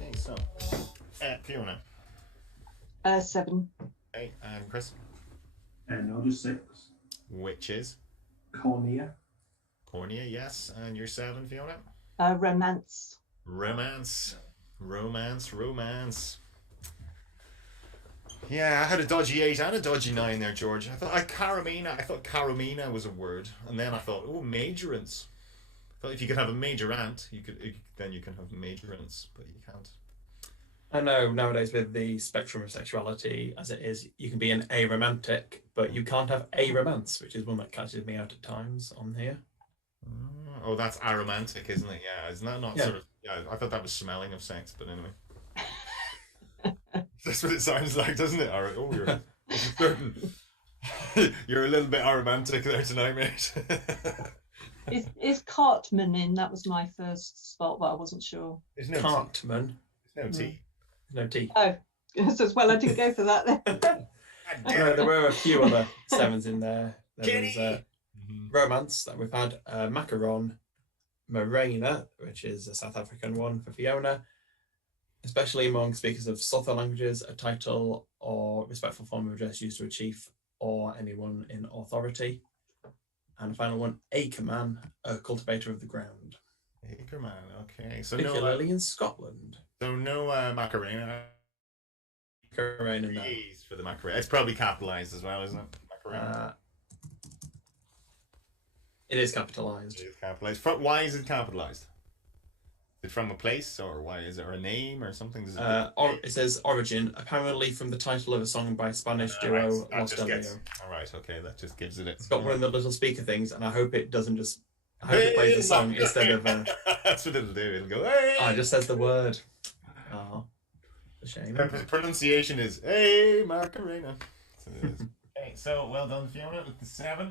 Okay, so Fiona. 7. Okay, and Chris. And I'll just 6. Which is Cornea. Cornea, yes. And your 7, Fiona. Romance. Romance. Yeah, I had a dodgy 8 and a dodgy 9 there, George. I thought Caromina was a word, and then I thought, oh, majorance. I thought if you could have a majorant, then you can have majorance, but you can't. I know nowadays with the spectrum of sexuality as it is, you can be an aromantic, but you can't have a romance, which is one that catches me out at times on here. Oh, that's aromantic, isn't it? Yeah, isn't that not Yeah. sort of? Yeah, I thought that was smelling of sex, but anyway. That's what it sounds like, doesn't it? Oh, you're certain. You're a little bit aromantic there tonight, mate. Is Cartman in? That was my first spot, but I wasn't sure. There's no Cartman. There's no T. No T. Oh, so as well, I didn't go for that then. No, there were a few other 7s in there. There was Kitty! romance that we've had, macaron, Morena, which is a South African one for Fiona, especially among speakers of Sotho languages, a title or respectful form of address used to a chief or anyone in authority. And final one, Acreman, a cultivator of the ground. Acreman, okay. So Particularly in Scotland. no Macarena. Macarena, no. Please for the Macarena. It's probably capitalized as well, isn't it? Macarena. It is capitalized. It is capitalized. Why is it capitalized? Is it from a place, or why is it a name or something? Does it, It says origin, apparently from the title of a song by Spanish duo Los Del Rio. All right, okay, that just gives it. It's got one of the little speaker things, and I hope it doesn't just. I hope it plays the song instead of. That's what it'll do. It'll go. Hey! Oh, it just says the word. Oh, a shame. The pronunciation is "Hey Macarena." So it is. Okay, so well done, Fiona, with the 7.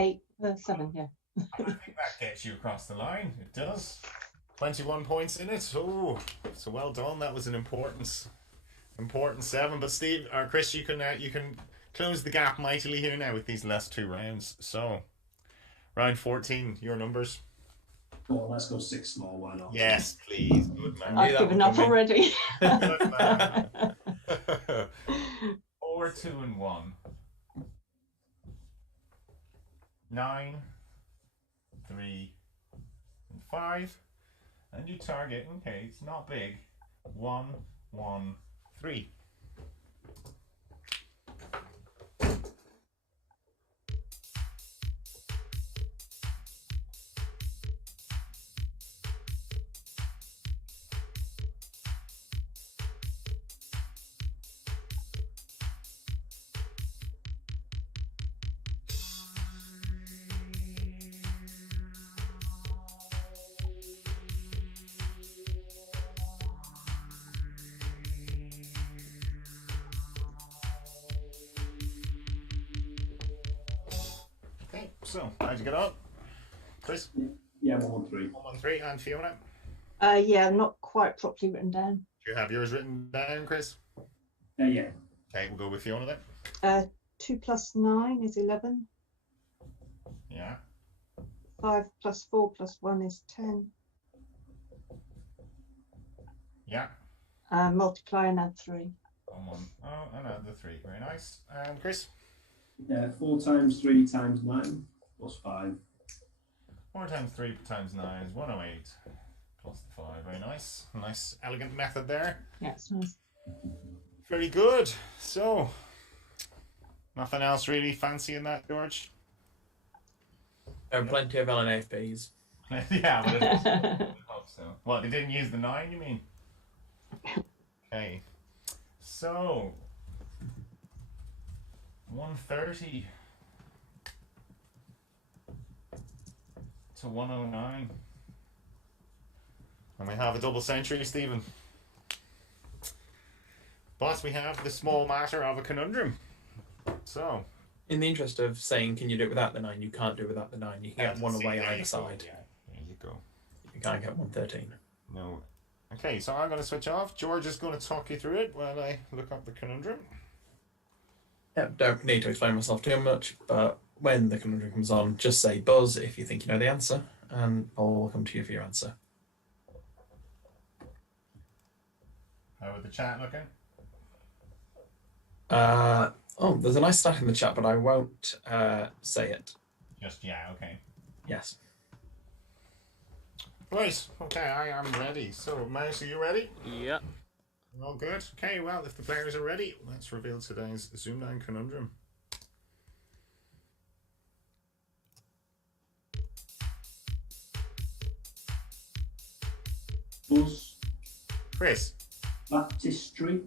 8, 7, yeah. I think that gets you across the line. It does. 21 points in it. Oh, so well done. That was an important 7. But Steve or Chris, you can close the gap mightily here now with these last 2 rounds. So, round 14, your numbers. Well, let's go 6 small. Why not? Yes, please. Good man. I've given up already. Good man. 4, 2, and 1. 9, 3, and 5. And you target, okay, it's not big. 1, 1, 3. Okay, so how'd you get on? Chris? Yeah, 113. 113, and Fiona? Yeah, not quite properly written down. Do you have yours written down, Chris? Yeah. Okay, we'll go with Fiona then. 2 plus 9 is 11. Yeah. 5 plus 4 plus 1 is 10. Yeah. Multiply and add 3. 1. Oh, and add the 3. Very nice. And Chris? 4 times 3 times 9 plus 5. 4 times 3 times 9 is 108 plus the 5. Very nice. Nice, elegant method there. Yeah, it's nice. Very good. So, nothing else really fancy in that, George? Plenty of LNFPs. Yeah, but I hope so. What, they didn't use the 9, you mean? Okay. So, 130 to 109. And we have a double century, Stephen. But we have the small matter of a conundrum. So, In the interest of saying, can you do it without the 9? You can't do it without the 9. You can get one away either side. Yeah, there you go. You can't get 113. No. Okay, so I'm going to switch off. George is going to talk you through it while I look up the conundrum. Yeah, don't need to explain myself too much, but when the conundrum comes on, just say buzz if you think you know the answer, and I'll come to you for your answer. How are the chat looking? There's a nice stat in the chat, but I won't say it. Just, yeah, okay. Yes. Right, okay, I am ready. So, Mouse, are you ready? Yep. All good. Okay, well, if the players are ready, let's reveal today's ZoomDown conundrum. Buzz. Chris. Baptistry.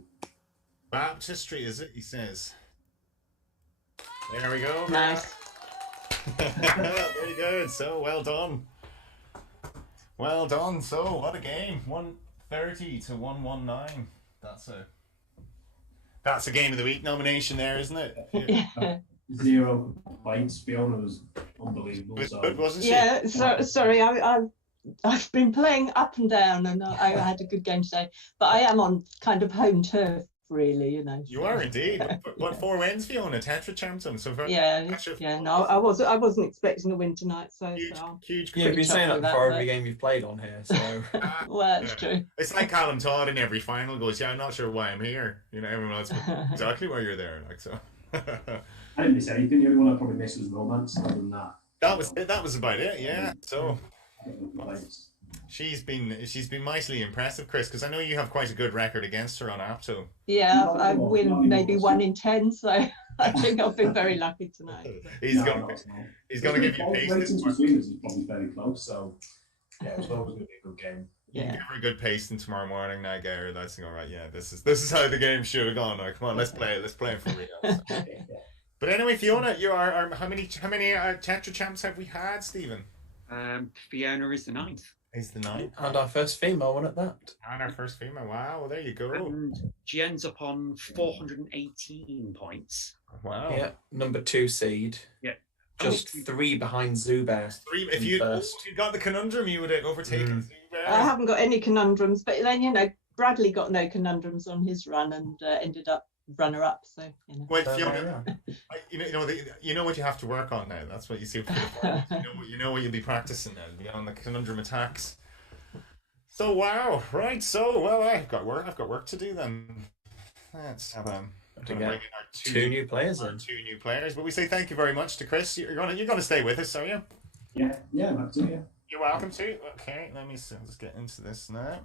Baptistry, is it? He says. There we go. Nice. Very good. So, well done. Well done. So, what a game. 130 to 119. That's a game of the week nomination there, isn't it? Yeah. 0 points. Fiona was unbelievable. It was good, wasn't she? Yeah, sorry, I've been playing up and down, and I had a good game today. But I am on kind of home turf, really, you know. You are indeed. What 4 wins, Fiona? Tetrachamp. So No, I wasn't expecting a win tonight, so huge. Yeah, you've been saying that chuffed with before that, every game you've played on here, so. well, that's true. It's like Callum Todd in every final goes, yeah, I'm not sure why I'm here. You know, everyone else goes, exactly why you're there. Like so. I didn't miss anything. The only one I probably missed was romance. Other than that, That was it. That was about it. Yeah. So points. she's been mightily impressive, Chris, because I know you have quite a good record against her on Apto. Yeah, I win maybe 1 in 10, so I think I've been very lucky tonight. He's gonna give you pace. Ratings between us is probably very close, so yeah, it's always going to be a good game. You Yeah. give her a good pacing tomorrow morning. Now get her. That's all right. Yeah, this is how the game should have gone. Like, come on, let's play it for real. But anyway, Fiona, you are how many Tetrachamps have we had, Stephen? Fiona is the 9th. Is the 9th. And our first female one at that. And our first female. Wow, well, there you go. And she ends up on 418 points. Wow. Yeah, number 2 seed. Yeah. just 3 behind Zubair. 3. If in you first. got the conundrum, you would have overtaken Zubair. I haven't got any conundrums, but then Bradley got no conundrums on his run and ended up runner-up. So Well, So, Fiona, yeah. you know what you have to work on now. That's what you see. You know what you'll be practicing now beyond the conundrum attacks. So wow, right? So well, I've got work to do then. Let's have To bring get in our 2 new players in. 2 new players. But we say thank you very much to Chris. You're gonna stay with us, are you? Yeah, I'm happy to, yeah. You're welcome to. Okay, let me see. I'll just get into this now.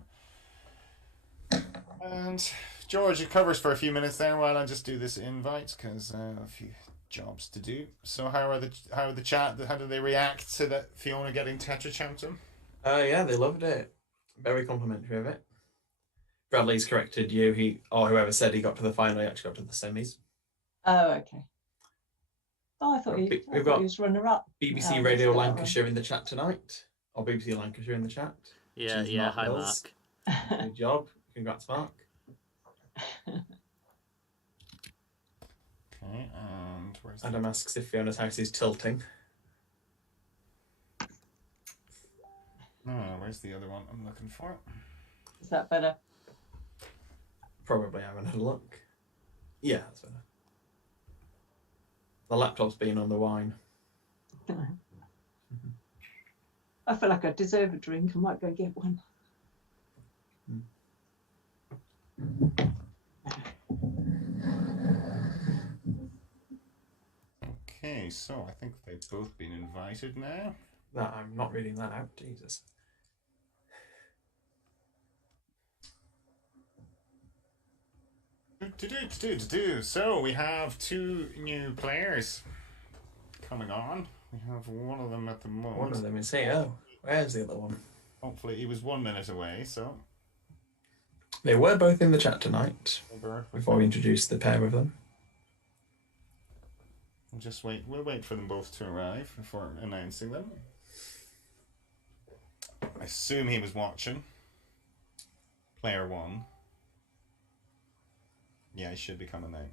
And George, it covers for a few minutes there while I just do this invite because a few jobs to do. So how are the chat? How do they react to that Fiona getting Tetrachamped them? Yeah, they loved it. Very complimentary of it. Bradley's corrected you. Whoever said he got to the final, he actually got to the semis. Oh, okay. Oh, I thought We've he got was runner-up. BBC Oh, Radio that's Lancashire in the chat tonight, or BBC Lancashire in the chat. Yeah, Which is yeah. Mark Hi, Mills. Mark. Good job. Congrats, Mark. Okay, and where's Adam asks if Fiona's house is tilting. where's the other one I'm looking for? Is that better? Probably haven't had a look. Yeah, that's better. The laptop's been on the wine. I feel like I deserve a drink. I might go get one. Okay, so I think they've both been invited now. That I'm not reading that out. Jesus. So we have 2 new players coming on. We have one of them at the moment. One of them is here. Oh, where's the other one? Hopefully, he was 1 minute away. So They were both in the chat tonight before we introduced the pair of them. we'll just wait. We'll wait for them both to arrive before announcing them. I assume he was watching. Player 1. Yeah, he should be coming out.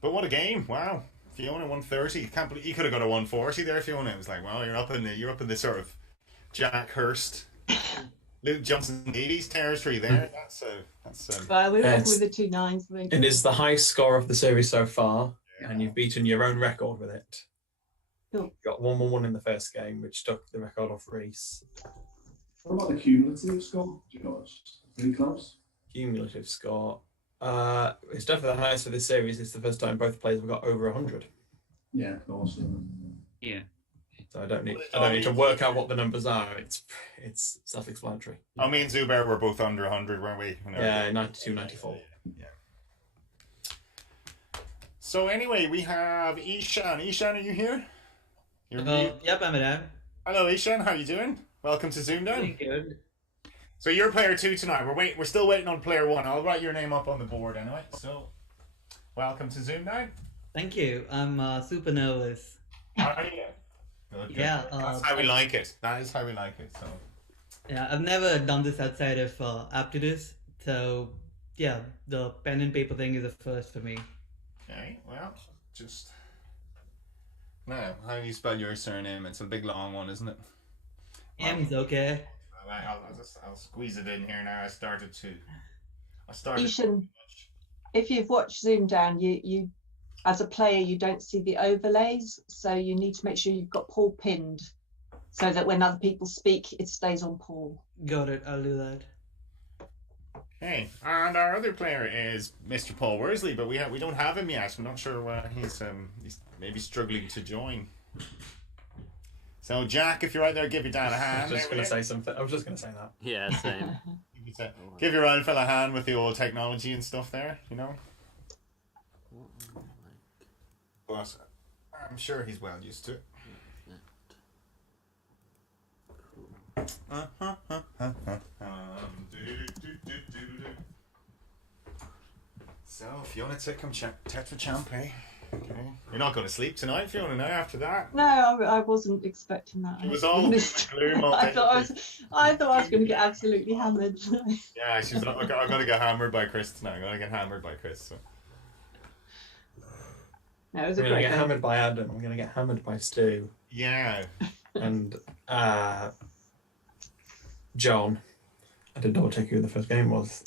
But what a game! Wow, Fiona 130. Can't believe you could have got a 140 there, Fiona. It was like, wow, you're up in the sort of Jack Hurst, Luke Johnson 80s territory there. That's Well, we're up Yes. with the 2 9s. I think. It is the highest score of the series so far, Yeah. and you've beaten your own record with it. Cool. You got 1-1-1 in the first game, which took the record off Reese. What about the cumulative score, George? Pretty close. Cumulative score. It's definitely the highest for this series. It's the first time both players have got over 100. Yeah, of course. Yeah. So I don't need to work out what the numbers are. It's self-explanatory. Me and Zubair were both under 100, weren't we? Yeah, 92, 94. Yeah. So anyway, we have Ishan. Ishan, are you here? Yep, I'm around. Hello, Ishan. How you doing? Welcome to ZoomDown. Pretty good. So you're player 2 tonight. We're still waiting on player 1. I'll write your name up on the board anyway. So, welcome to ZoomDown. Thank you. I'm super nervous. How are you? Good, good. Yeah, That's how we like it. That is how we like it. So. Yeah, I've never done this outside of Aptitudes, so yeah, the pen and paper thing is a first for me. Okay. Well, just now, how do you spell your surname? It's a big long one, isn't it? M's okay. I'll squeeze it in here now. I started. Ishan, if you've watched ZoomDown, you as a player you don't see the overlays, so you need to make sure you've got Paul pinned, so that when other people speak, it stays on Paul. Got it. I'll do that. Okay, and our other player is Mr. Paul Worsley, but we don't have him yet. I'm not sure why he's maybe struggling to join. So Jack, if you're right there, give your dad a hand. I was just going to say something. I was just going to say that. Yeah, same. Give your old fella a hand with the old technology and stuff there, you know. But I'm sure he's well used to it. So Fiona Titcombe Tetrachamp, eh? Okay. You're not going to sleep tonight, Fiona, now after that? No, I wasn't expecting that. It was all gloom all I day. thought I was going to get absolutely hammered. Yeah, she's like, I'm going to get hammered by Chris tonight. I'm going to get hammered by Chris. So. No, it was a I'm going great to get game. hammered by Adam. I'm going to get hammered by Stu. Yeah. And John. I didn't double check who the first game was.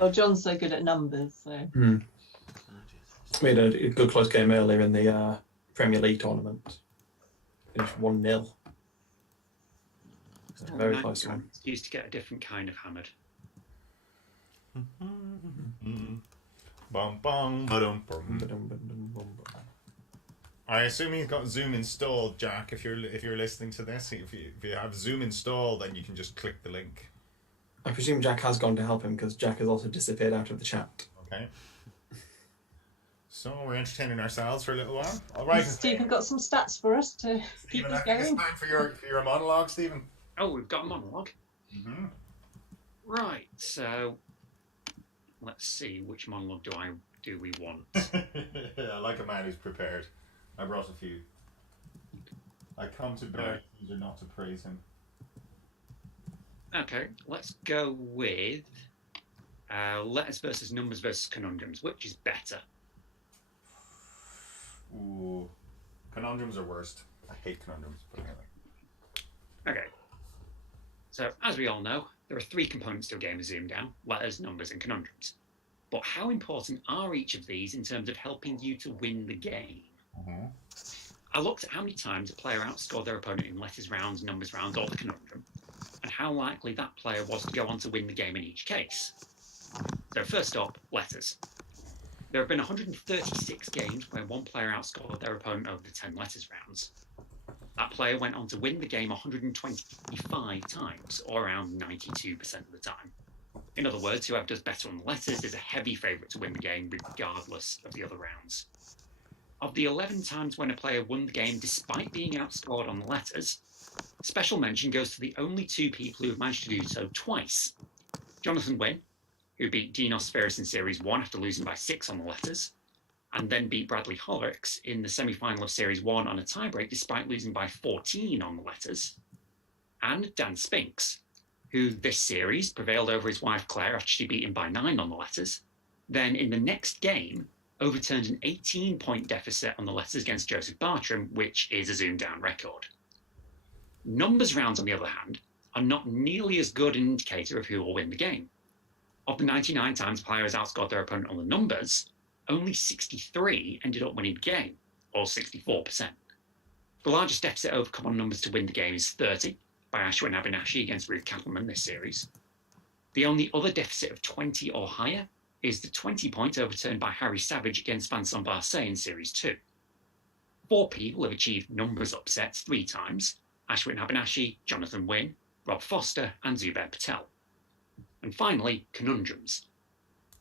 Well, John's so good at numbers, so. We had a good close game earlier in the Premier League tournament. Finished 1-0. Very close one. Used to get a different kind of hammered. Bum, bum, ba-dum, bum. I assume he's got Zoom installed, Jack. If you're listening to this, if you have Zoom installed, then you can just click the link. I presume Jack has gone to help him because Jack has also disappeared out of the chat. Okay. So we're entertaining ourselves for a little while. All right. Stephen got some stats for us to keep us going. It's time for your monologue, Stephen. Oh, we've got a monologue. Mm-hmm. Right. So let's see, which monologue do we want? I like a man who's prepared. I brought a few. I come to bear Caesar, not to praise him. Okay, let's go with letters versus numbers versus conundrums. Which is better? Ooh, conundrums are worst. I hate conundrums, but anyway. Okay. So, as we all know, there are 3 components to a game of ZoomDown: letters, numbers, and conundrums. But how important are each of these in terms of helping you to win the game? Mm-hmm. I looked at how many times a player outscored their opponent in letters rounds, numbers rounds, or the conundrum, and how likely that player was to go on to win the game in each case. So first up, letters. There have been 136 games where one player outscored their opponent over the 10 letters rounds. That player went on to win the game 125 times, or around 92% of the time. In other words, whoever does better on the letters is a heavy favourite to win the game regardless of the other rounds. Of the 11 times when a player won the game despite being outscored on the letters, special mention goes to the only 2 people who have managed to do so twice. Jonathan Wynne, who beat Dinos Spheris in Series 1 after losing by 6 on the letters, and then beat Bradley Horrocks in the semi-final of Series 1 on a tiebreak despite losing by 14 on the letters, and Dan Spinks, who this series prevailed over his wife Claire after she beat him by 9 on the letters, then in the next game overturned an 18-point deficit on the letters against Joseph Bartram, which is a ZoomDown record. Numbers rounds, on the other hand, are not nearly as good an indicator of who will win the game. Of the 99 times players outscored their opponent on the numbers, only 63 ended up winning the game, or 64%. The largest deficit overcome on numbers to win the game is 30, by Ashwin Abinashi against Ruth Kappelman this series. The only other deficit of 20 or higher is the 20-point overturned by Harry Savage against Vincent Barset in Series 2. 4 people have achieved numbers upsets 3 times: Ashwin Abinashi, Jonathan Wynne, Rob Foster, and Zubair Patel. And finally, conundrums.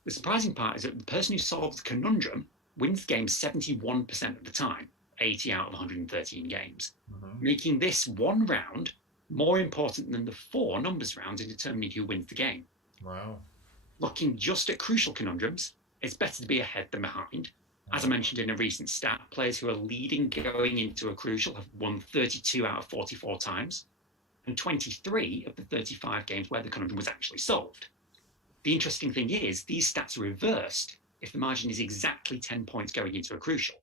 The surprising part is that the person who solves the conundrum wins the game 71% of the time, 80 out of 113 games, making this one round more important than the 4 numbers rounds in determining who wins the game. Wow. Looking just at crucial conundrums, it's better to be ahead than behind. As I mentioned in a recent stat, players who are leading going into a crucial have won 32 out of 44 times, and 23 of the 35 games where the conundrum was actually solved. The interesting thing is, these stats are reversed if the margin is exactly 10 points going into a crucial.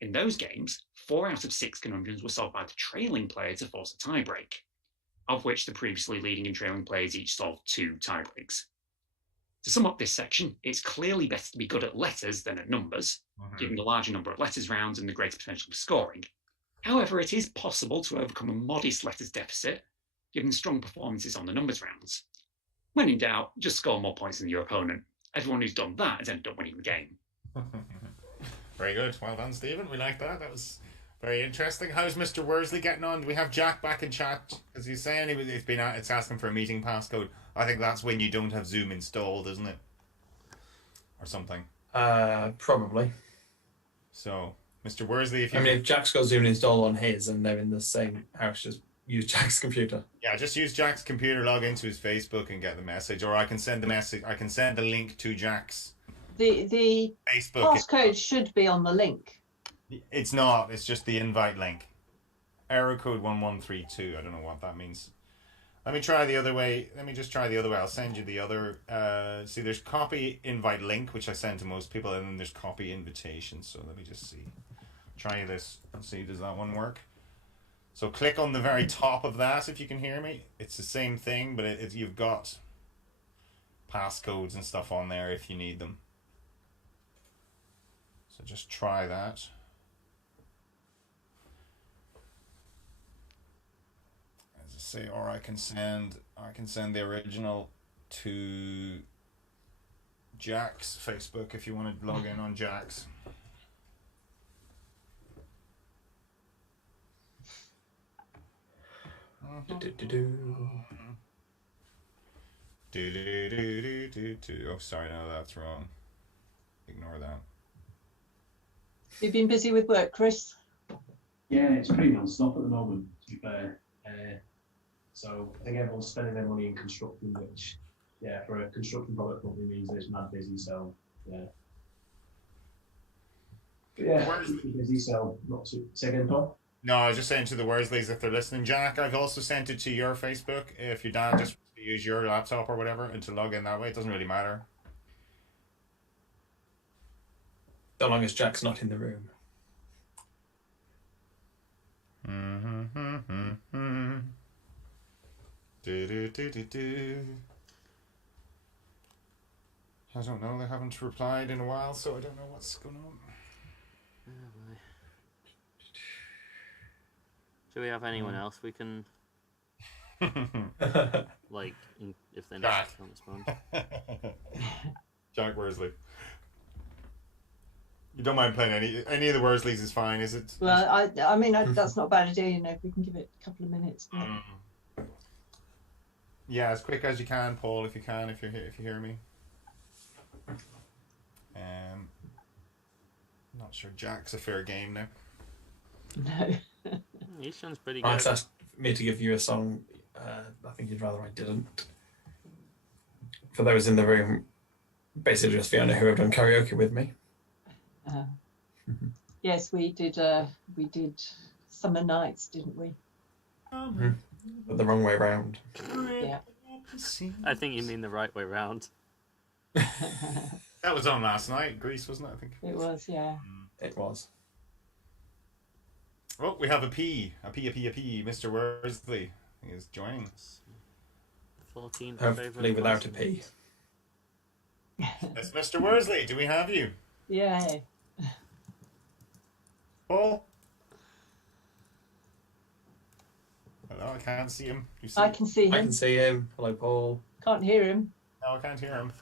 In those games, 4 out of 6 conundrums were solved by the trailing player to force a tiebreak, of which the previously leading and trailing players each solved 2 tiebreaks. To sum up this section, it's clearly better to be good at letters than at numbers, given the larger number of letters rounds and the greater potential for scoring. However, it is possible to overcome a modest letters deficit, given strong performances on the numbers rounds. When in doubt, just score more points than your opponent. Everyone who's done that has ended up winning the game. Very good. Well done, Stephen. We like that. That was very interesting. How's Mr. Worsley getting on? Do we have Jack back in chat? Because he's saying it's asking for a meeting passcode. I think that's when you don't have Zoom installed, isn't it? Or something. Probably. So, Mr. Worsley, if you... if Jack's got Zoom installed on his and they're in the same house, just use Jack's computer. Yeah, just use Jack's computer, log into his Facebook and get the message. Or I can send the message. I can send the link to Jack's The Facebook. passcode should be on the link. It's not. It's just the invite link. Error code 1132. I don't know what that means. Let me try the other way. Let me just try the other way. I'll send you the other. See, there's copy invite link, which I send to most people, and then there's copy invitation. So let me just see. Try this and see, does that one work? So click on the very top of that if you can hear me. It's the same thing, but you've got passcodes and stuff on there if you need them. So just try that. As I say, or I can send the original to Jack's Facebook if you want to log in on Jack's. Oh, sorry, no, that's wrong. Ignore that. You've been busy with work, Chris? Yeah, it's pretty non-stop at the moment, to be fair. So I think everyone's spending their money in construction, which, yeah, for a construction product company means that it's mad busy. So yeah, but yeah, busy. So not to say again, Tom. No, I was just saying to the Worsleys if they're listening, Jack, I've also sent it to your Facebook. If your dad just wants to use your laptop or whatever and to log in that way, it doesn't really matter. So long as Jack's not in the room. I don't know, they haven't replied in a while, so I don't know what's going on. Do we have anyone else we can, like, if they're not Jack. on respond? Jack Worsley. You don't mind playing any of the Worsleys is fine, is it? Well, I mean, that's not a bad idea, you know, if we can give it a couple of minutes. But... Yeah, as quick as you can, Paul, if you can, if you hear me. Not sure Jack's a fair game now. No. He sounds pretty Max good. asked me to give you a song. I think you'd rather I didn't. For those in the room, basically just Fiona who have done karaoke with me. Yes, we did Summer Nights, didn't we? But the wrong way round. Yeah. I think you mean the right way round. That was on last night, Greece, wasn't it? I think It was, yeah. It was. Oh, we have a P. Mr. Worsley is joining us. 14th Hopefully without a P. It's Mr. Worsley. Do we have you? Yeah. Paul? Hello, I can't see him. You see I can see him. I can see him. Hello, Paul. Can't hear him. No, I can't hear him.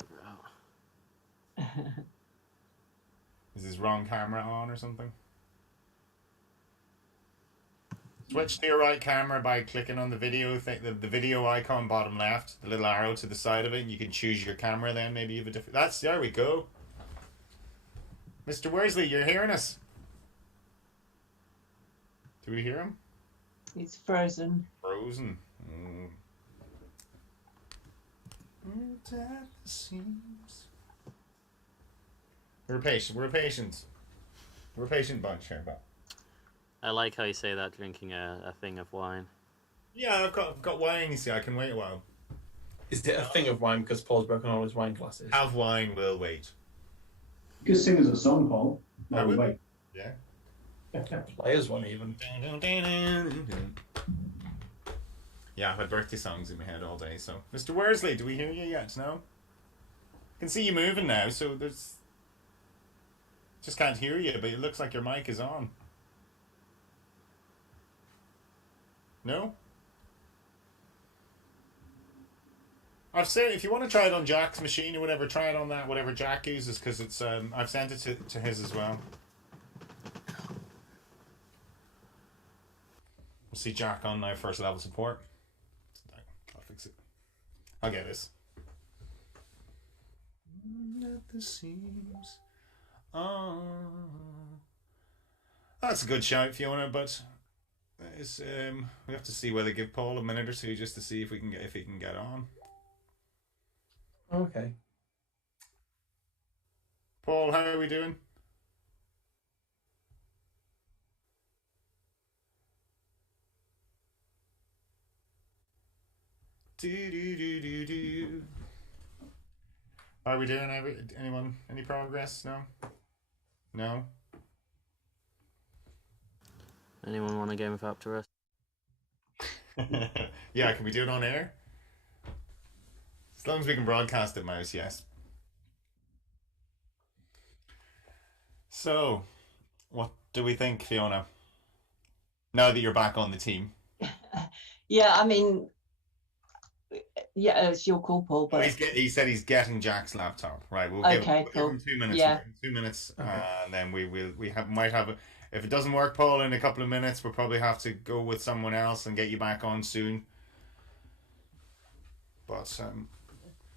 Is his wrong camera on or something? Switch to your right camera by clicking on the video thing, the video icon bottom left, the little arrow to the side of it, and you can choose your camera then. Maybe you have a different... There we go. Mr. Worsley, you're hearing us? Do we hear him? He's frozen. Frozen. That seems... We're patient. We're a patient bunch here, but... I like how you say that, drinking a thing of wine. Yeah, I've got wine, you see. I can wait a while. Is it a thing of wine because Paul's broken all his wine glasses? Have wine, will wait. You could sing us a song, Paul. I will. Wait. Yeah. Play us one even. Yeah, I've had birthday songs in my head all day, so... Mr. Worsley, do we hear you yet? No? I can see you moving now, so there's... Just can't hear you, but it looks like your mic is on. No? I've said if you want to try it on Jack's machine or whatever, try it on that, whatever Jack uses, because it's I've sent it to his as well. We'll see Jack on now, first level support. I'll fix it. I'll get this. At the seams. Oh. That's a good shout, Fiona, but it's, we have to see whether give Paul a minute or two just to see if he can get on. Okay. Paul, how are we doing? Do. Are we doing anyone any progress? No. No. Anyone want a game of Apterus? Yeah, can we do it on air? As long as we can broadcast it, Mouse, yes. So, what do we think, Fiona? Now that you're back on the team. Yeah, I mean, yeah, it's your call, Paul. But He said he's getting Jack's laptop. Right, we'll give him 2 minutes. Yeah. 2 minutes, and then might have. If it doesn't work, Paul, in a couple of minutes, we'll probably have to go with someone else and get you back on soon. But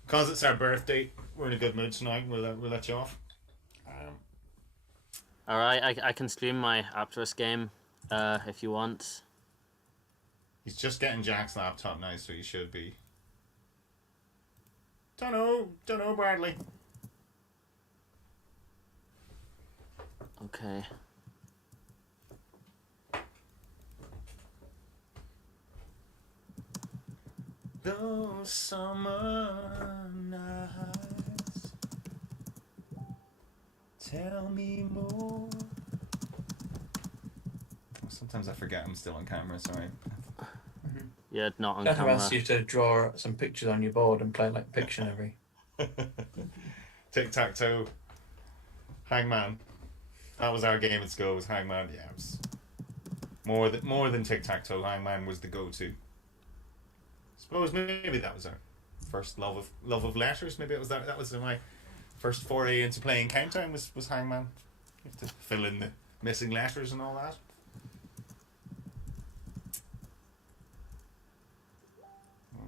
because it's our birthday, we're in a good mood tonight. We'll let you off. All right, I can stream my Apterus game if you want. He's just getting Jack's laptop now, so he should be. Don't know, Bradley. Okay. Those summer nights, tell me more. Sometimes I forget I'm still on camera, sorry. Yeah, not on I'd camera. ask you to draw some pictures on your board and play like Pictionary. Tic-tac-toe. Hangman. That was our game at school, was Hangman. Yeah, it was more than tic-tac-toe. Hangman was the go-to. Suppose maybe that was our first love of letters. Maybe it was that was my first foray into playing Countdown was Hangman. You have to fill in the missing letters and all that.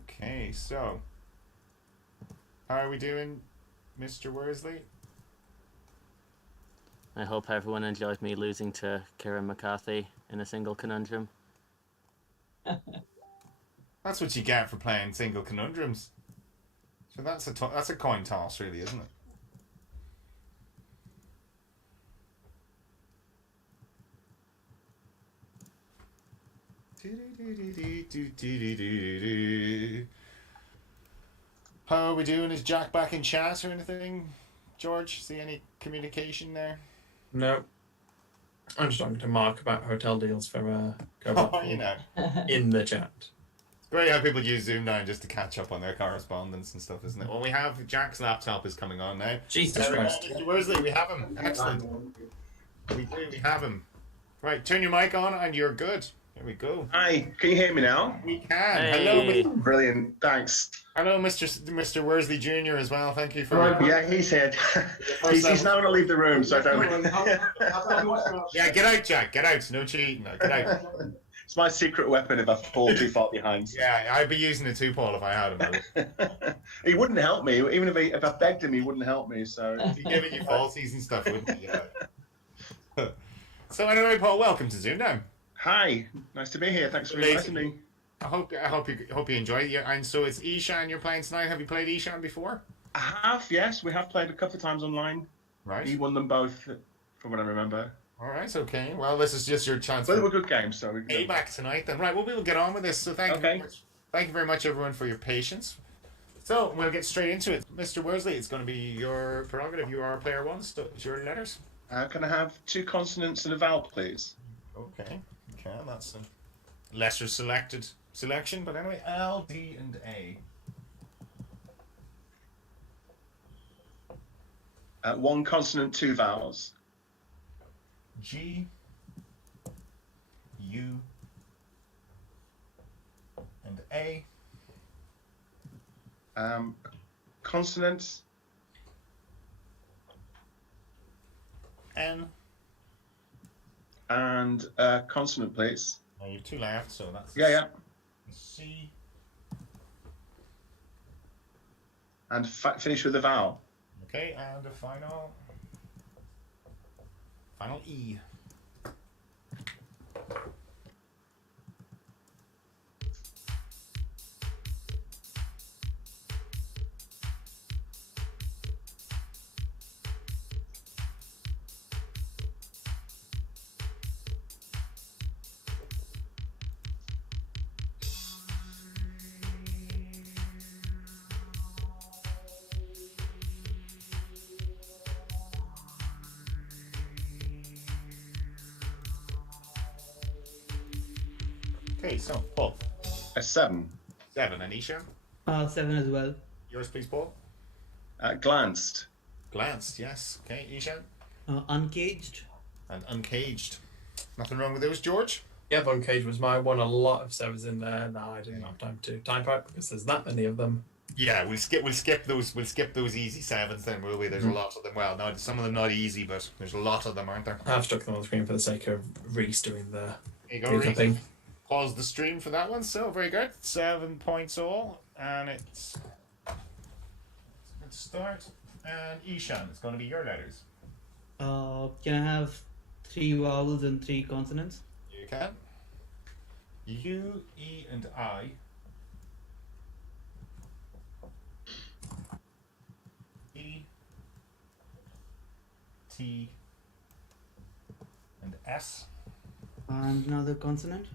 Okay, so how are we doing, Mr. Worsley? I hope everyone enjoyed me losing to Kieran McCarthy in a single conundrum. That's what you get for playing single conundrums. So that's a coin toss, really, isn't it? How are we doing? Is Jack back in chat or anything? George, see any communication there? No. I'm just talking to Mark about hotel deals for You know. in the chat. It's great how people use ZoomDown just to catch up on their correspondence and stuff, isn't it? Well, we have Jack's laptop is coming on now. Jesus Christ. Mr. Worsley, we have him. Excellent. We have him. Right, turn your mic on and you're good. There we go. Hi, can you hear me now? We can. Hey. Hello, Brilliant, thanks. hello, Mr. Worsley Jr. as well. Thank you for. Yeah, he's here. he's now going to leave the room, so I don't. Yeah, get out, Jack. Get out. No cheating. Get out. It's my secret weapon if I fall too far behind. Yeah, I'd be using it too, Paul, if I had him. He wouldn't help me. Even if I begged him, he wouldn't help me. So He'd be giving you falsies and stuff, wouldn't he? Yeah. So anyway, Paul, welcome to ZoomDown. Hi, nice to be here. Thanks for inviting me. I hope you enjoy it. Yeah, and so it's Ishan you're playing tonight. Have you played Ishan before? I have, yes. We have played a couple of times online. Right. He won them both, from what I remember. All right. Okay. Well, this is just your chance. But they were good games, so payback tonight. Then right. Well, we will get on with this. So thank you very much. Thank you very much, everyone, for your patience. So we'll get straight into it. Mr. Worsley, it's going to be your prerogative. You are player one. So it's your letters. Can I have 2 consonants and a vowel, please? Okay. Okay. That's a lesser selection, but anyway, L, D, and A. 1 consonant, 2 vowels. G, U, and A. Consonant. N. And consonant, please. Now you have 2 left, so that's Yeah. C. And finish with a vowel. Okay, and the final E. Okay, so Paul. A 7. 7. And Ishan? 7 as well. Yours, please, Paul. Glanced. Glanced, yes. Okay, Ishan? Uncaged. And uncaged. Nothing wrong with those, George? Yeah, Uncaged was my one. A lot of 7s in there that I didn't have time to type out because there's that many of them. Yeah, we'll skip those easy 7s then, will we? There's a lot of them. Well, no, some of them not easy, but there's a lot of them, aren't there? I've stuck them on the screen for the sake of Reese doing the There you go, Reese. recapping. Pause the stream for that one. So very good. 7 points all, and it's a good start. And Ishan, it's going to be your letters. Can I have 3 vowels and 3 consonants? You can. U, E, and I. E, T, and S. And another consonant?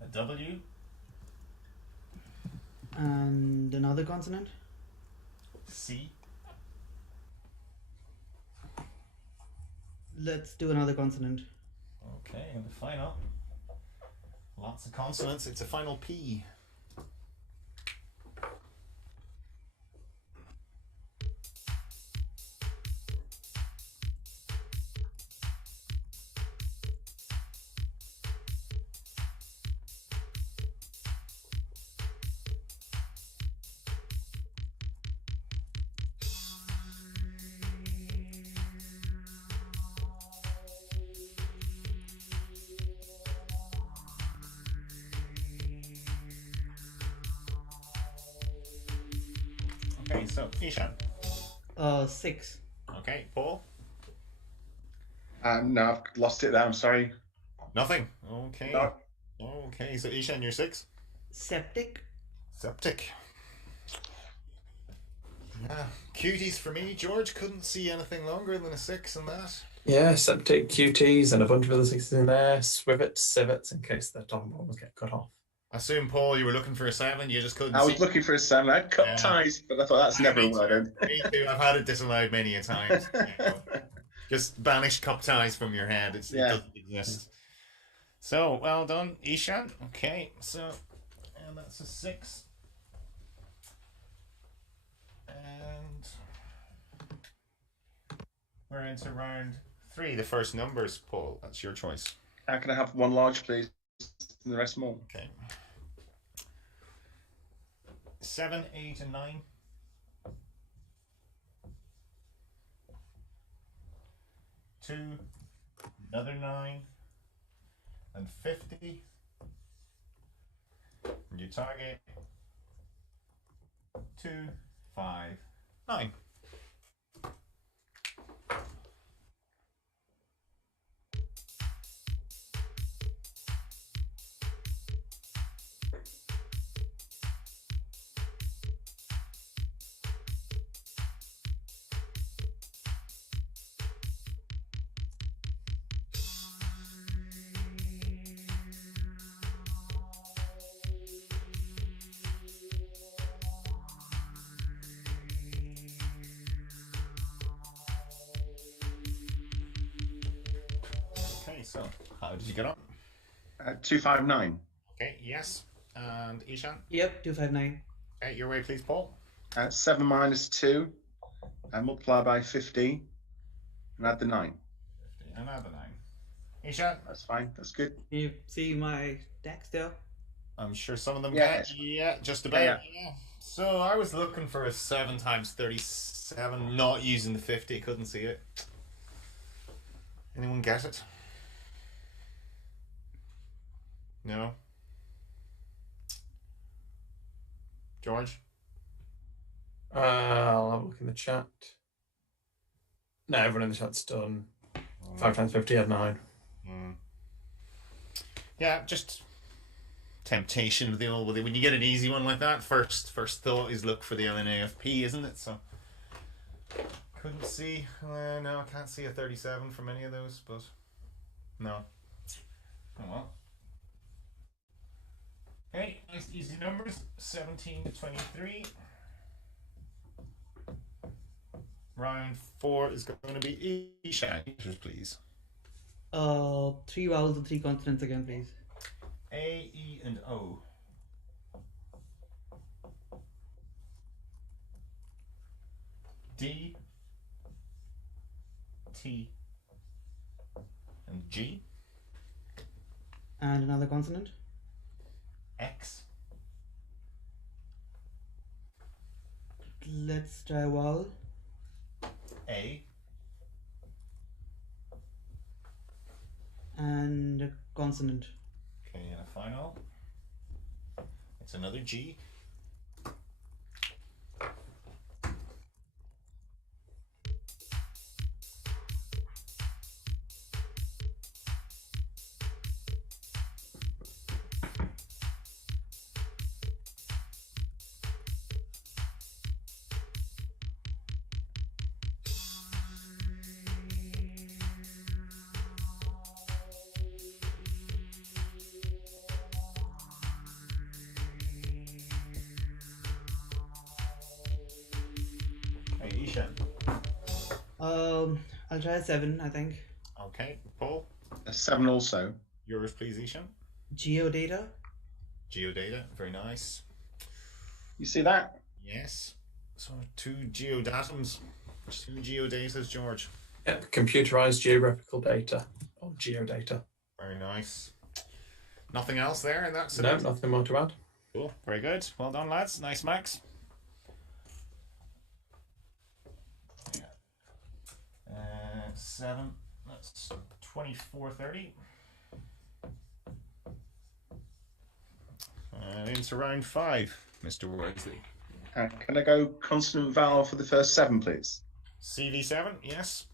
A W. And another consonant? C. Let's do another consonant. Okay, and the final. Lots of consonants. It's a final P. Okay, so Ishan. 6. Okay, Paul. No, I've lost it there. I'm sorry. Nothing. Okay. No. Okay, so Ishan, you're 6. Septic. Septic. Yeah, cuties for me. George couldn't see anything longer than a 6 in that. Yeah, septic, QTs, and a bunch of other 6s in there. Swivets, civets, in case the top ones get cut off. I assume, Paul, you were looking for a 7. You just couldn't I see. was looking for a 7. I had cut ties, but I thought that's never a word. Me too. I've had it disallowed many a time. Just banish cup ties from your head. It doesn't exist. So, well done, Ishan. Okay, so, and that's a 6. And we're into round 3. The first numbers, Paul. That's your choice. Can I have one large, please, and the rest small? Okay. 7, 8, and 9. 2, another 9, and 50. And you target 2, 5, 9. So, how did you get on? 259. Okay, yes. And Ishan? Yep, 259. Okay, your way, please, Paul. 7 minus 2, and multiply by 50, and add the 9. 50, and add the 9. Ishan? That's fine. That's good. Can you see my text there? I'm sure some of them Yeah. can. Yeah, just about. Yeah. So I was looking for a 7 times 37, not using the 50. Couldn't see it. Anyone get it? No? George? I'll have a look in the chat. No, everyone in the chat's done. 5 times 50 had 9. Yeah, just temptation with the old. When you get an easy one like that, first thought is look for the LNAFP, isn't it? So couldn't see. No, I can't see a 37 from any of those, but no. Oh well. Okay, nice easy numbers. 17 to 23. Round 4 is going to be Ishan, please. 3 vowels and 3 consonants again, please. D and O. D, T, and G. And another consonant. X. Let's try vowel. A. And a consonant. Okay, and a final. It's another G. Hey, Ishan. I'll try 7, I think. Okay, Paul. A 7 also. Yours, please, Ishan. Geodata. Geodata, very nice. You see that? Yes. So 2 geodatums. 2 geodatas, George. Yep, computerized geographical data or geodata. Very nice. Nothing else there in that? No, nothing more to add. Cool. Very good. Well done, lads. Nice max. Yeah. 7. That's 24.30. Into round 5, Mr. Worsley. Can I go consonant vowel for the first 7, please? CV7, yes.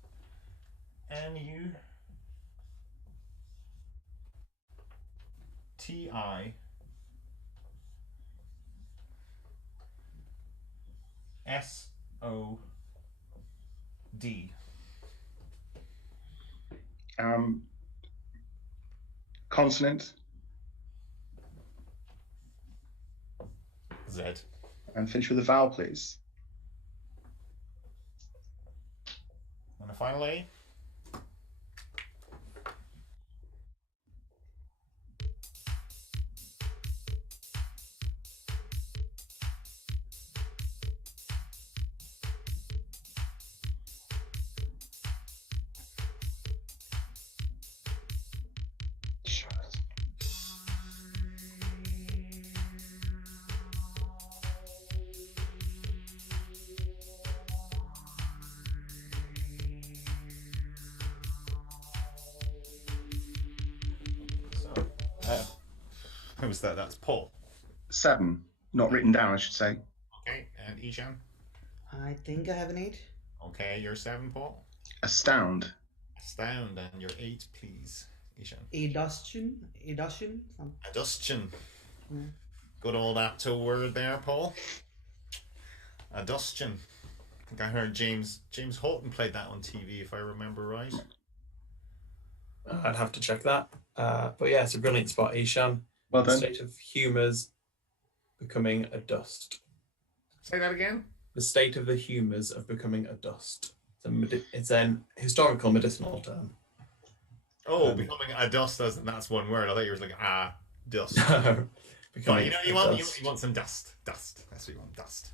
NU. TI. SOD. Consonant Z. and finish with a vowel, please. And a final A. Who was that? That's Paul. 7, not written down, I should say. Okay, and Ishan. I think I have an 8. Okay, you're 7, Paul. Astound. Astound, and you're 8, please, Ishan. Adustion. Adustion. Yeah. Good old apto word there, Paul. Adustion. I think I heard James Hilton played that on TV, if I remember right. I'd have to check that. But yeah, it's a brilliant spot, Ishan. Well The done. state of humours becoming a dust. Say that again. The state of the humours of becoming a dust. It's an historical medicinal term. Oh, becoming a dust, as in that's one word. I thought you were like, dust. Becoming But you want some dust. Dust. That's what you want, dust.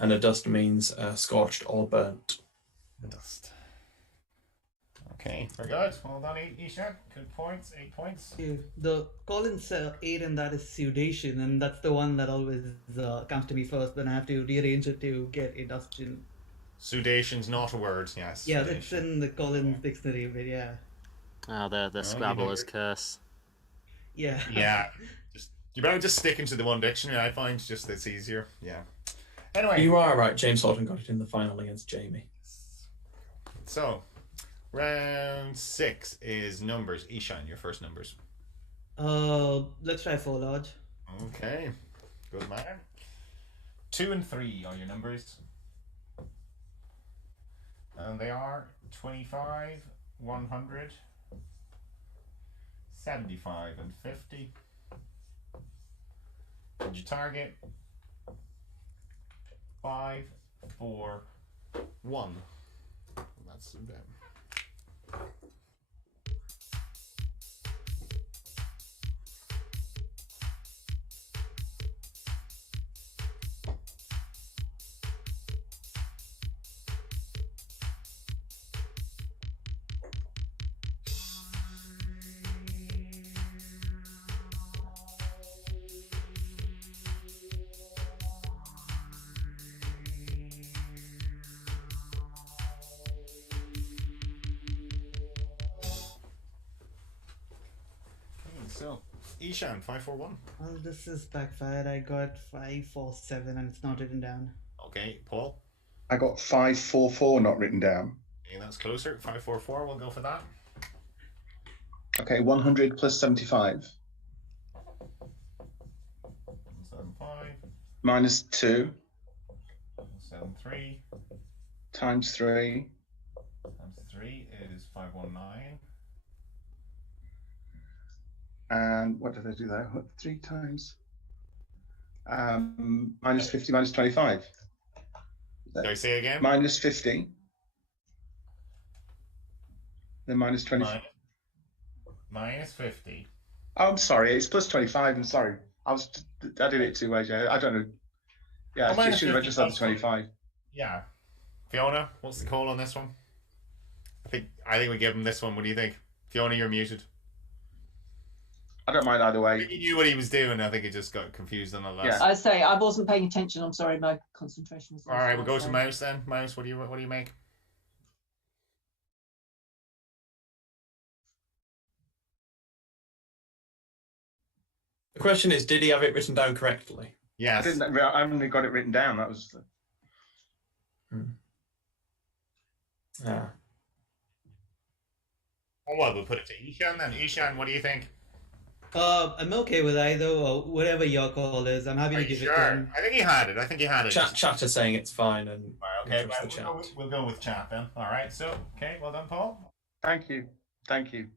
And a dust means scorched or burnt. A dust. Okay, very good. Well done, Ishan. Good points. 8 points. Yeah, the Collins 8 and that is sudation, and that's the one that always comes to me first. Then I have to rearrange it to get adustion. Sudation's not a word, yes. Yeah, sudation. it's in the Collins dictionary, but yeah. Oh, the Scrabbler's curse. Yeah. Yeah. You better just stick into the one dictionary. I find just it's easier. Yeah. Anyway. You are right. James Hilton got it in the final against Jamie. So, round 6 is numbers. Ishan, your first numbers. Let's try 4 large. Okay. Good man. 2 and 3 are your numbers. And they are 25, 100, 75, and 50. And your target 5, 4, 1. That's them. so Ishan 541. Well, this is backfired. I got 547 and it's not written down. Okay, Paul. I got 544 not written down. Okay, that's closer. 544. We'll go for that. Okay, 100 plus 75. 75. Minus 2. 73. Times 3. Times 3 is 519. And what did I do there? 3 times? Minus 50, minus 25. Did I say again? Minus 50. Then minus 20. Minus 50. Oh, I'm sorry. It's plus 25. I'm sorry. I did it 2 ways. I don't know. Yeah, Oh, I should have just had the 25. Yeah. Fiona, what's the call on this one? I think we give him this one. What do you think? Fiona, you're muted. I don't mind either way. He knew what he was doing. I think he just got confused on the last. Yeah. I say I wasn't paying attention. I'm sorry, my concentration was. All right, we'll go to Mouse then. Mouse, what do you make? The question is, did he have it written down correctly? Yes. I only got it written down. That was. Yeah. Oh, well, we'll put it to Ishan then. Ishan, what do you think? I'm okay with either or whatever your call is. I'm happy Are to you give sure? it to him. I think he had it. Chat are saying it's fine, and Okay, we trust the right, we'll go with chat then. All right, so okay, well done, Paul. Thank you. Thank you.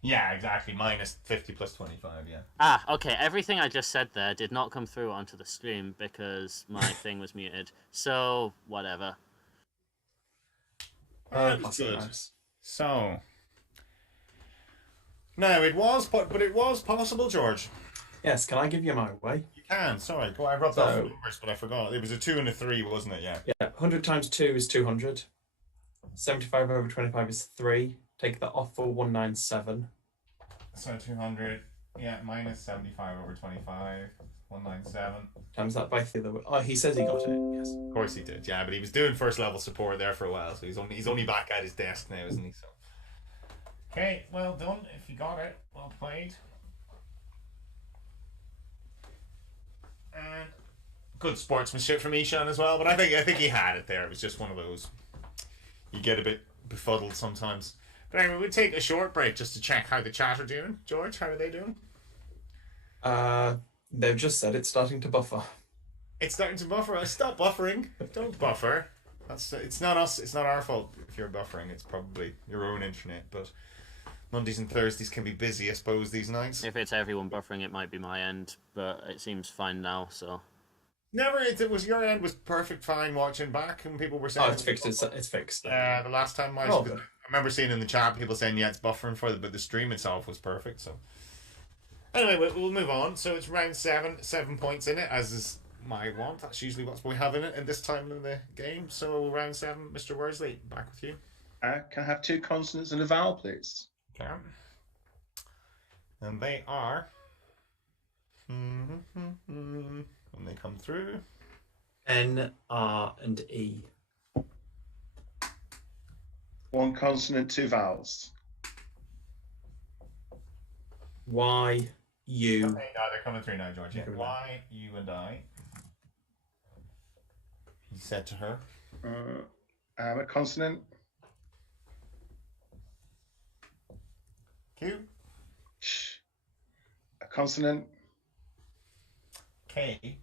Yeah, exactly. Minus 50 plus 25. Yeah. Ah, okay. Everything I just said there did not come through onto the stream because my thing was muted. So whatever. That's good. So. No, it was, but it was possible, George. Yes, can I give you my way? You can. Sorry, go. I rubbed off the numbers, but I forgot. It was a 2 and a 3, wasn't it? Yeah. Yeah, 100 times 2 is 200. 75 over 25 is 3. Take that off for 197. So 200, yeah, minus 75 over 25, 197. Times that by 3. Oh, he says he got it, yes. Of course he did, yeah, but he was doing first level support there for a while, so he's only back at his desk now, isn't he? So, okay, well done. If you got it, well played. And good sportsmanship from Ishan as well, but I think he had it there. It was just one of those. You get a bit befuddled sometimes. But anyway, we'll take a short break just to check how the chat are doing. George, how are they doing? They've just said it's starting to buffer. It's starting to buffer. Stop buffering. Don't buffer. It's not us. It's not our fault if you're buffering. It's probably your own internet. But Mondays and Thursdays can be busy, I suppose, these nights. If it's everyone buffering, it might be my end, but it seems fine now. So. Never. It was your end was perfect. Fine watching back, and people were saying. Oh, it's fixed. It's fixed. The last time I remember seeing in the chat people saying it's buffering for but the stream itself was perfect. So anyway, we'll move on. So it's round 7 points in it, as is my want. That's usually what we have in it in this time in the game. So round 7, Mr. Worsley, back with you. Can I have 2 consonants and a vowel, please? Okay. And they are when they come through. N, R, and E. 1 consonant, 2 vowels. Y, U. Okay, no, they're coming through now, George. Yeah. Y, U, and I. He said to her. A consonant. Q. A consonant. K.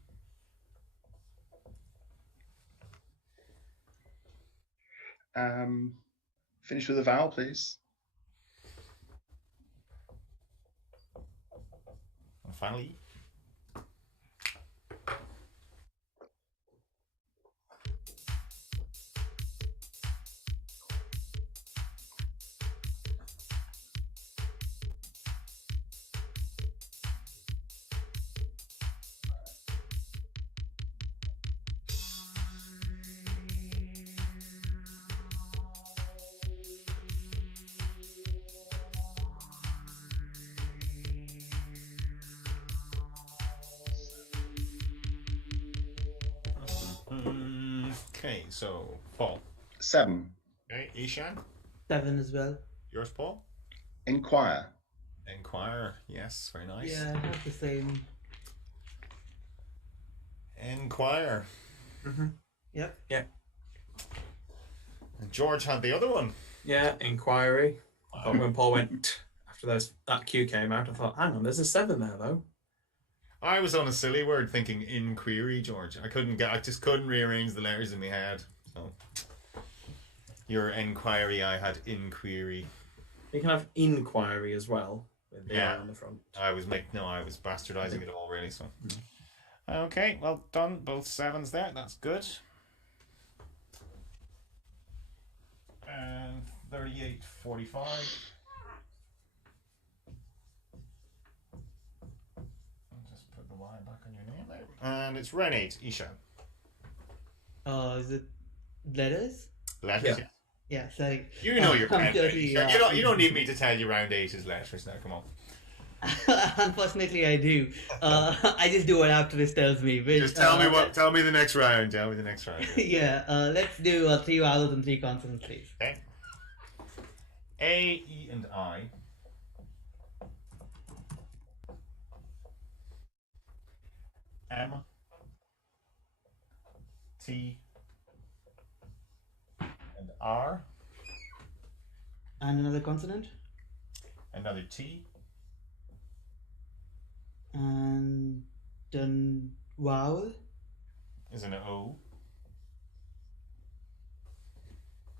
Finish with a vowel, please. And finally, okay, so Paul. 7. Okay, Ishan. 7 as well. Yours, Paul. Inquire. Inquire. Yes, very nice. Yeah, I have the same. Inquire. Yep. Yeah. And George had the other one. Yeah, inquiry. I thought when Paul went after that Q came out, I thought, hang on, there's a 7 there though. I was on a silly word thinking inquiry, George. I just couldn't rearrange the letters in my head. So your inquiry, I had inquiry. You can have inquiry as well with the I on the front. I was bastardizing it all really. So okay, well done. Both 7s there. That's good. And 38.45. Just put the Y back on your name there. And it's Renate, Ishan. Is it letters? Letters. Yeah. Yeah, sorry. You know your pen. dirty, You don't need me to tell you round 8 is letters now. Come on. Unfortunately, I do. I just do what Aptitude tells me. Which, Just tell me what. Tell me the next round. Tell me the next round. Yeah. Let's do 3 vowels and 3 consonants, please. Okay. A, E, and I. M. T. And R. And another consonant. Another T. And then vowel. Is an O.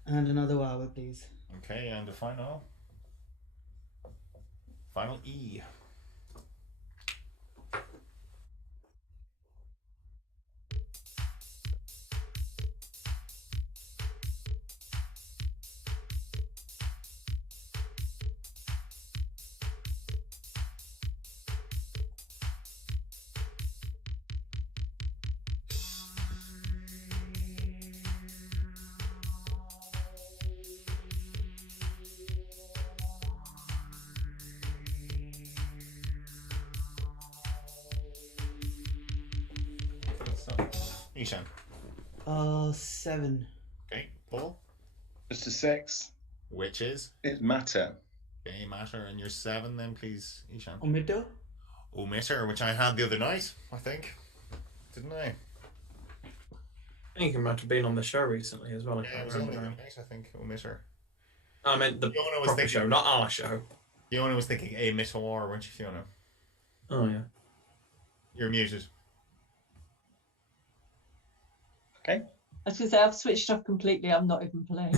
And another vowel, please. Okay, and the final E. Ishan. 7. Okay, Paul. Just a 6. Which is? It's matter. Okay, matter. And your 7 then, please, Ishan. Omitter. Omitter, which I had the other night, I think. Didn't I? I think it might have been on the show recently as well. Yeah, it was on the other night, I think. Omitter. I meant the proper show, not our show. Fiona was thinking emitter, weren't you, Fiona? Oh, yeah. You're muted. Okay. I was going to say, I've switched off completely. I'm not even playing.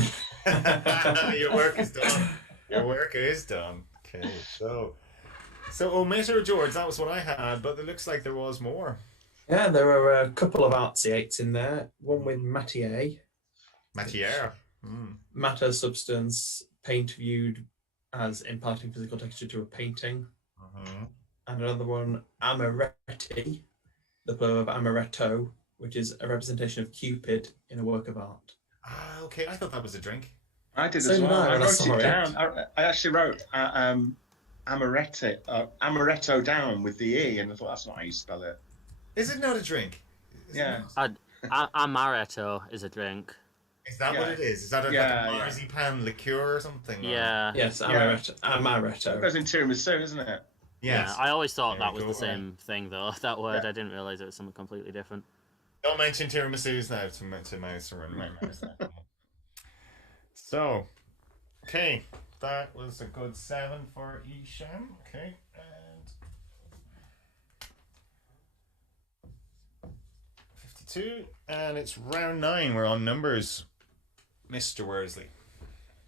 Your work is done. Your work is done. Okay, so omitter, George, that was what I had, but it looks like there was more. Yeah, there were a couple of artsy 8s in there. One with matière. Matière. Matter, substance, paint viewed as imparting physical texture to a painting. And another one, amaretti, the plural of amaretto, which is a representation of Cupid in a work of art. Ah, okay. I thought that was a drink. I did So as did well. I I when I wrote saw it it. down. I actually wrote amaretto down with the E, and I thought that's not how you spell it. Is it not a drink? Yeah. Amaretto is a drink. Is that what it is? Is that like a marzipan liqueur or something? Yeah. Yes, amaretto. It goes in tiramisu, isn't it? Yes. Yeah, I always thought There that we was go. the same thing, though. That word, I didn't realise it was something completely different. Don't mention tiramisus now to mouse around my mouse. So, okay, that was a good 7 for Isham. Okay, and 52, and it's round 9. We're on numbers, Mr. Worsley.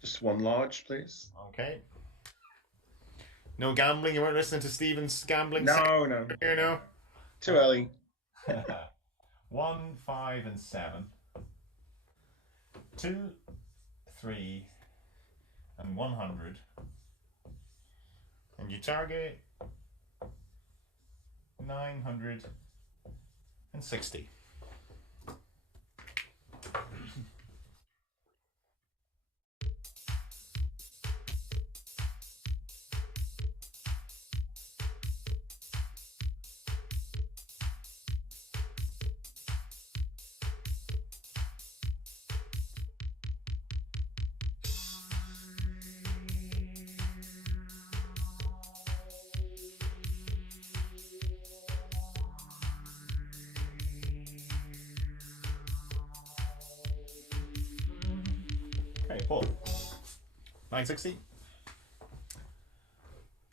Just one large, please. Okay. No gambling. You weren't listening to Stephen's gambling. No, no. Here, no. Too early. 1, 5, and 7. 2, 3, and 100. And you target 960. Paul. 960.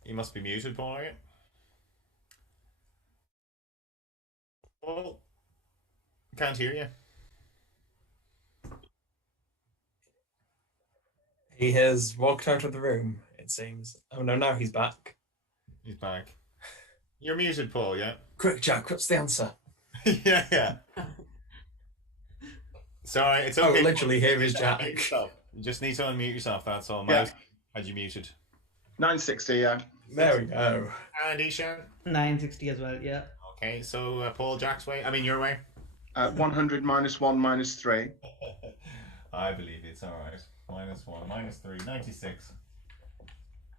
You must be muted, Paul, are you? Paul? Can't hear you. He has walked out of the room, it seems. Oh no, now he's back. He's back. You're muted, Paul, yeah? Quick, Jack, what's the answer? yeah. Sorry, it's okay. Oh, literally, here is Jack. You just need to unmute yourself, that's all. Yeah. Had you muted? 960, yeah. There we go. And Ishan? 960 as well, yeah. Okay, so Paul, Jack's way. I mean, your way. 100 minus 1 minus 3. I believe it's all right. -1, -3, 96.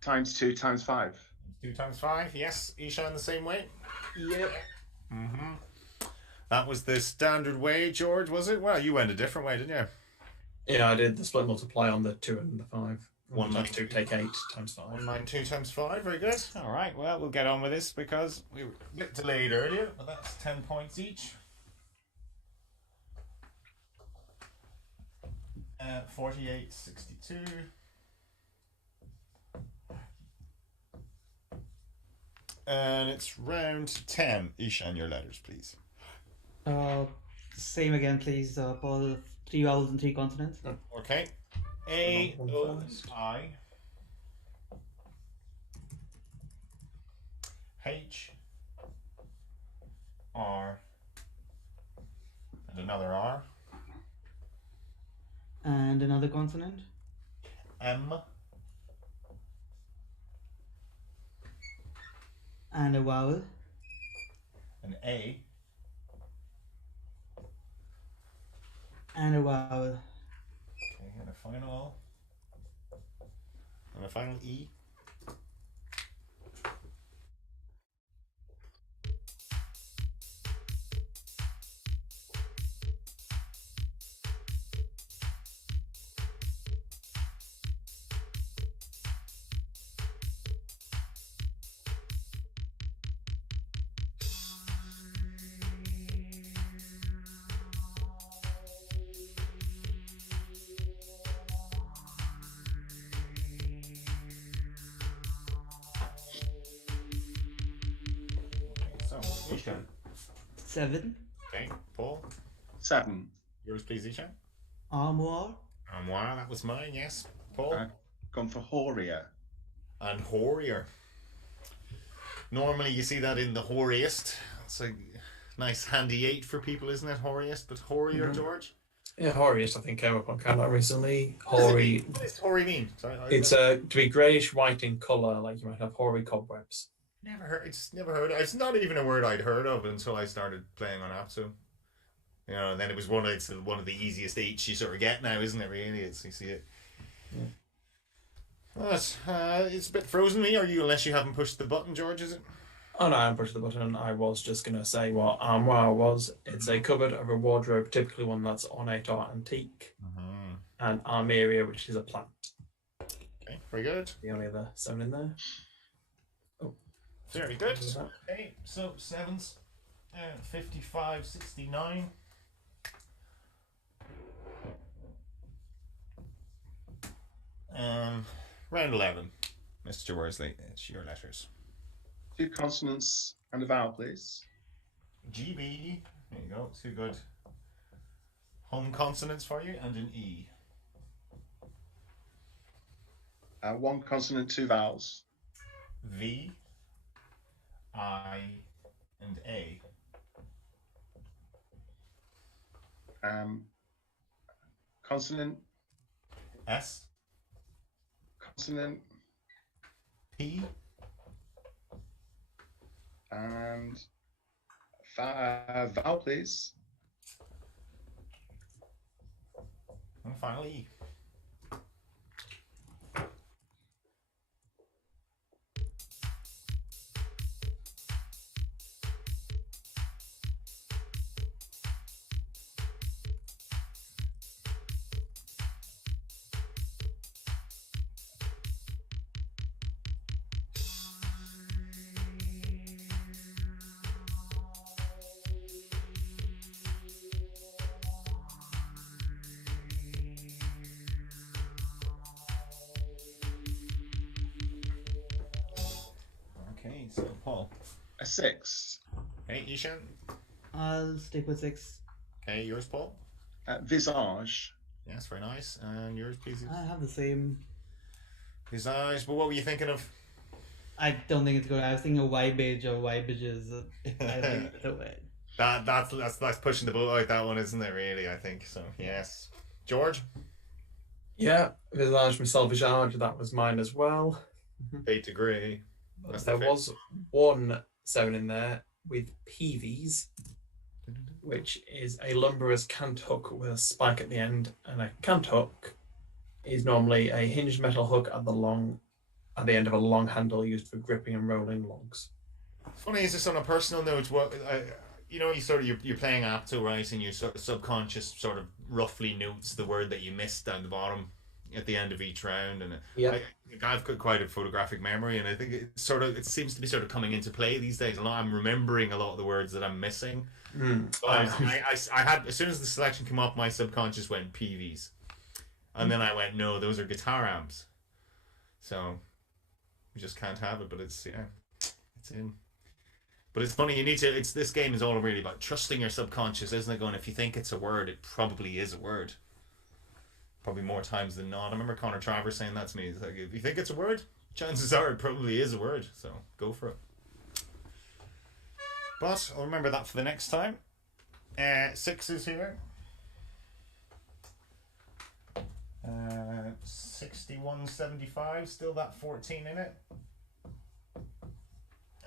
Times 2 times 5. 2 times 5, yes. Ishan the same way? Yep. Mm-hmm. That was the standard way, George, was it? Well, you went a different way, didn't you? Yeah, I did the split multiply on the 2 and the 5. 1 times 2 take 8 times 5. 192 times 5, very good. All right, well, we'll get on with this because we were a bit delayed earlier, but that's 10 points each. 48.62. And it's round 10. Ishan, your letters, please. Same again, please, Paul. 3 vowels and 3 consonants. Okay. A, O, I. H. R. And another R. And another consonant. M. And a vowel. An A. And a vowel. Okay, and a final E. Ishan. 7. Okay, Paul. 7. Yours, please, Ishan. Armoire. Armoire, that was mine, yes. Paul. Gone for Horia. And Horier. Normally you see that in the horiest. It's a nice handy 8 for people, isn't it? Horiest, but Horier, George? Yeah, Horiest, I think, came up on Canada recently. Hoary. What does Hori mean? Sorry, It's to be greyish white in colour, like you might have hoary cobwebs. never heard. It's not even a word I'd heard of until I started playing on Apsu. You know, and then it's one of the easiest 8s you sort of get now, isn't it? Really, you see it. Yeah. Well, it's a bit frozen me. Are you? Unless you haven't pushed the button, George, is it? Oh no, I pushed the button. I was just going to say what armoire was. It's a cupboard of a wardrobe, typically one that's ornate or antique, and armeria, which is a plant. Okay, very good. The only other 7 in there. Oh, very good. Okay, so 7s, 55.69. Round 11, Mr. Worsley, it's your letters. 2 consonants and a vowel, please. GB, there you go, 2 good home consonants for you, and an E. 1 consonant, 2 vowels. V, I, and A. Consonant, S, consonant, P, and vowel, please. and finally E. Paul? A 6. Okay, Ishan? I'll stick with 6. Okay, yours, Paul? Visage. Yes, very nice. And yours, please? I have the same. Visage, but what were you thinking of? I don't think it's good. I was thinking of Vibage or Vibages. I think it's a way. That's pushing the boat out, that one, isn't it, really, I think. So, yes. George? Yeah, Visage myself, Visage, that was mine as well. Fade to grey. There was one 7 in there with Peevies, which is a lumberer's cant hook with a spike at the end, and a cant hook is normally a hinged metal hook at the end of a long handle used for gripping and rolling logs. Funny, is this on a personal note? You're playing Apto, right, and your sort of subconscious sort of roughly notes the word that you missed down the bottom at the end of each round, and I've got quite a photographic memory, and I think it seems to be sort of coming into play these days. I'm remembering a lot of the words that I'm missing. So I had, as soon as the selection came up, my subconscious went PVs, and then I went, no, those are guitar amps. So we just can't have it, but it's in. But it's funny, this game is all really about trusting your subconscious, isn't it? Going, if you think it's a word, it probably is a word. Probably more times than not. I remember Connor Travers saying that to me. It's like, if you think it's a word, chances are it probably is a word. So go for it. But I'll remember that for the next time. 6 is here. 61.75, still that 14 in it.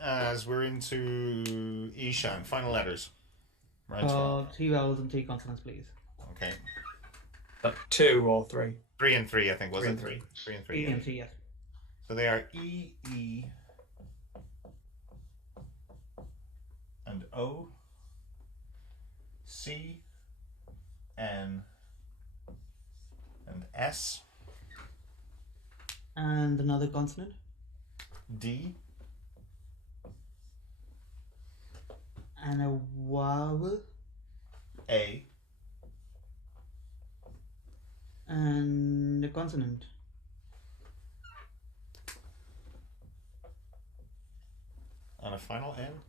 As we're into Ishan, final letters. Right. 3 vowels and 3 consonants, please. Okay. 2 or 3? 3 and 3, I think, was it? 3 and 3. 3 and 3, yes. So they are E, E, and O, C, N, and S. And another consonant? D. And a vowel? A. And a consonant? And a final N.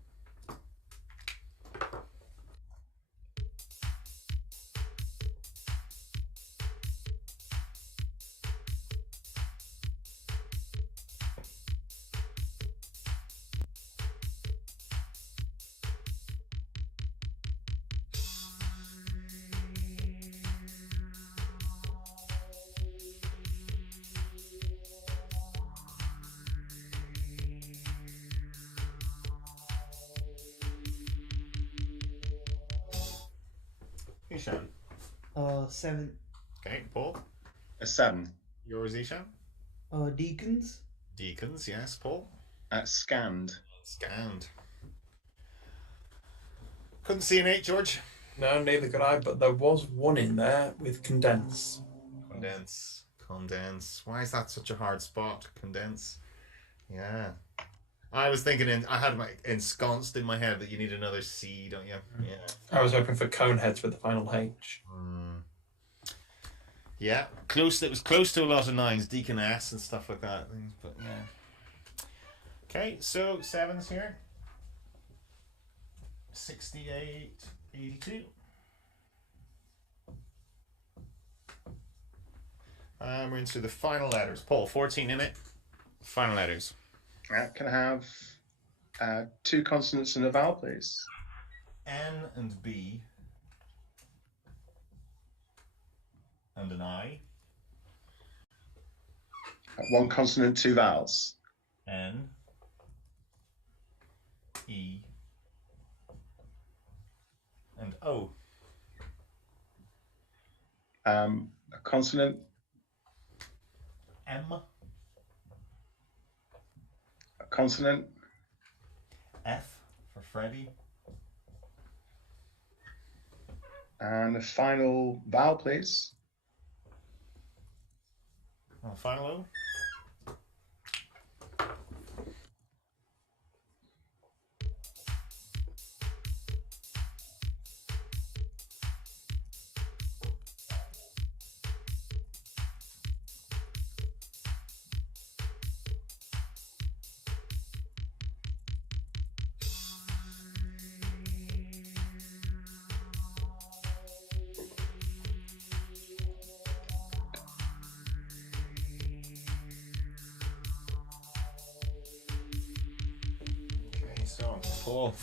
Ishan. 7. Okay, Paul. A 7. Yours, Ishan. Deacons? Deacons, yes, Paul. Scanned. Scanned. Couldn't see an 8, George. No, neither could I, but there was one in there with condense. Condense. Why is that such a hard spot? Condense. Yeah. I was thinking, I had my ensconced in my head that you need another C, don't you? Yeah. I was hoping for cone heads with the final H. Yeah, close. It was close to a lot of 9s, Deaconess and stuff like that. But yeah. Okay, so 7's here. 68.82. We're into the final letters. Paul, 14 in it. Final letters. Can I have 2 consonants and a vowel, please? N and B. And an I. 1 consonant, 2 vowels. N. E. And O. A consonant. M. A consonant. F for Freddy. And a final vowel, please. Final O. So, Paul.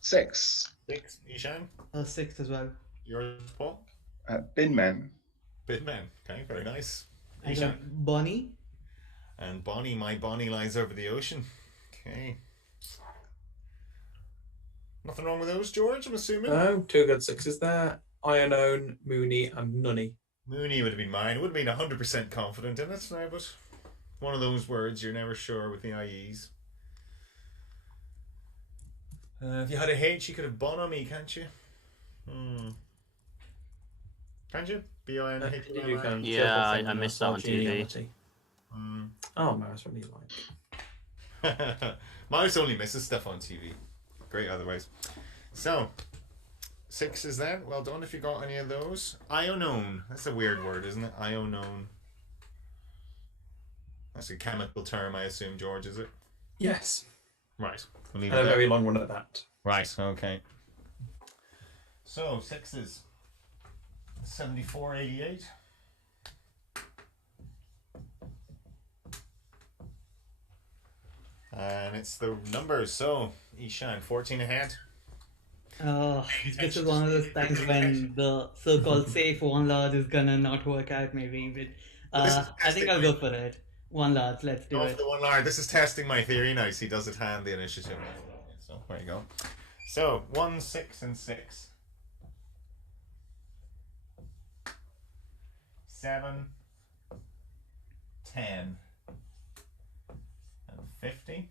6. 6. Ishan. 6 as well. Yours, Paul. Binmen. Bitman. Okay, very nice. I got Ishan. Bonnie. And Bonnie, my Bonnie lies over the ocean. Okay. Nothing wrong with those, George, I'm assuming? No, 2 good 6s there. Ironone, Mooney, and Nunny. Mooney would have been mine. Would have been 100% confident in it now, but one of those words you're never sure with the IEs. If you had a H, you could have Bonhomie, can't you? Can't you? B-O-N-H-O-M-I. You can. Yeah, I missed that on TV. Geniality. Oh, Mouse, what do you like? Mouse only misses stuff on TV. Great otherwise. So, 6s then. Well done if you got any of those. Ionone. That's a weird word, isn't it? Ionone. That's a chemical term, I assume, George, is it? Yes. Right. We'll leave And it a there. very long one at that. Right, okay. So, 6s. 74.88. And it's the numbers. So, Ishan, 14 ahead. This is one of those times when the so-called safe one large is gonna not work out maybe, but I think I'll go for it. One large, let's do Go it. for the one large. This is testing my theory now. He does it hand the initiative. So, there you go. So, 1, 6, and 6. 7, 10, and 50.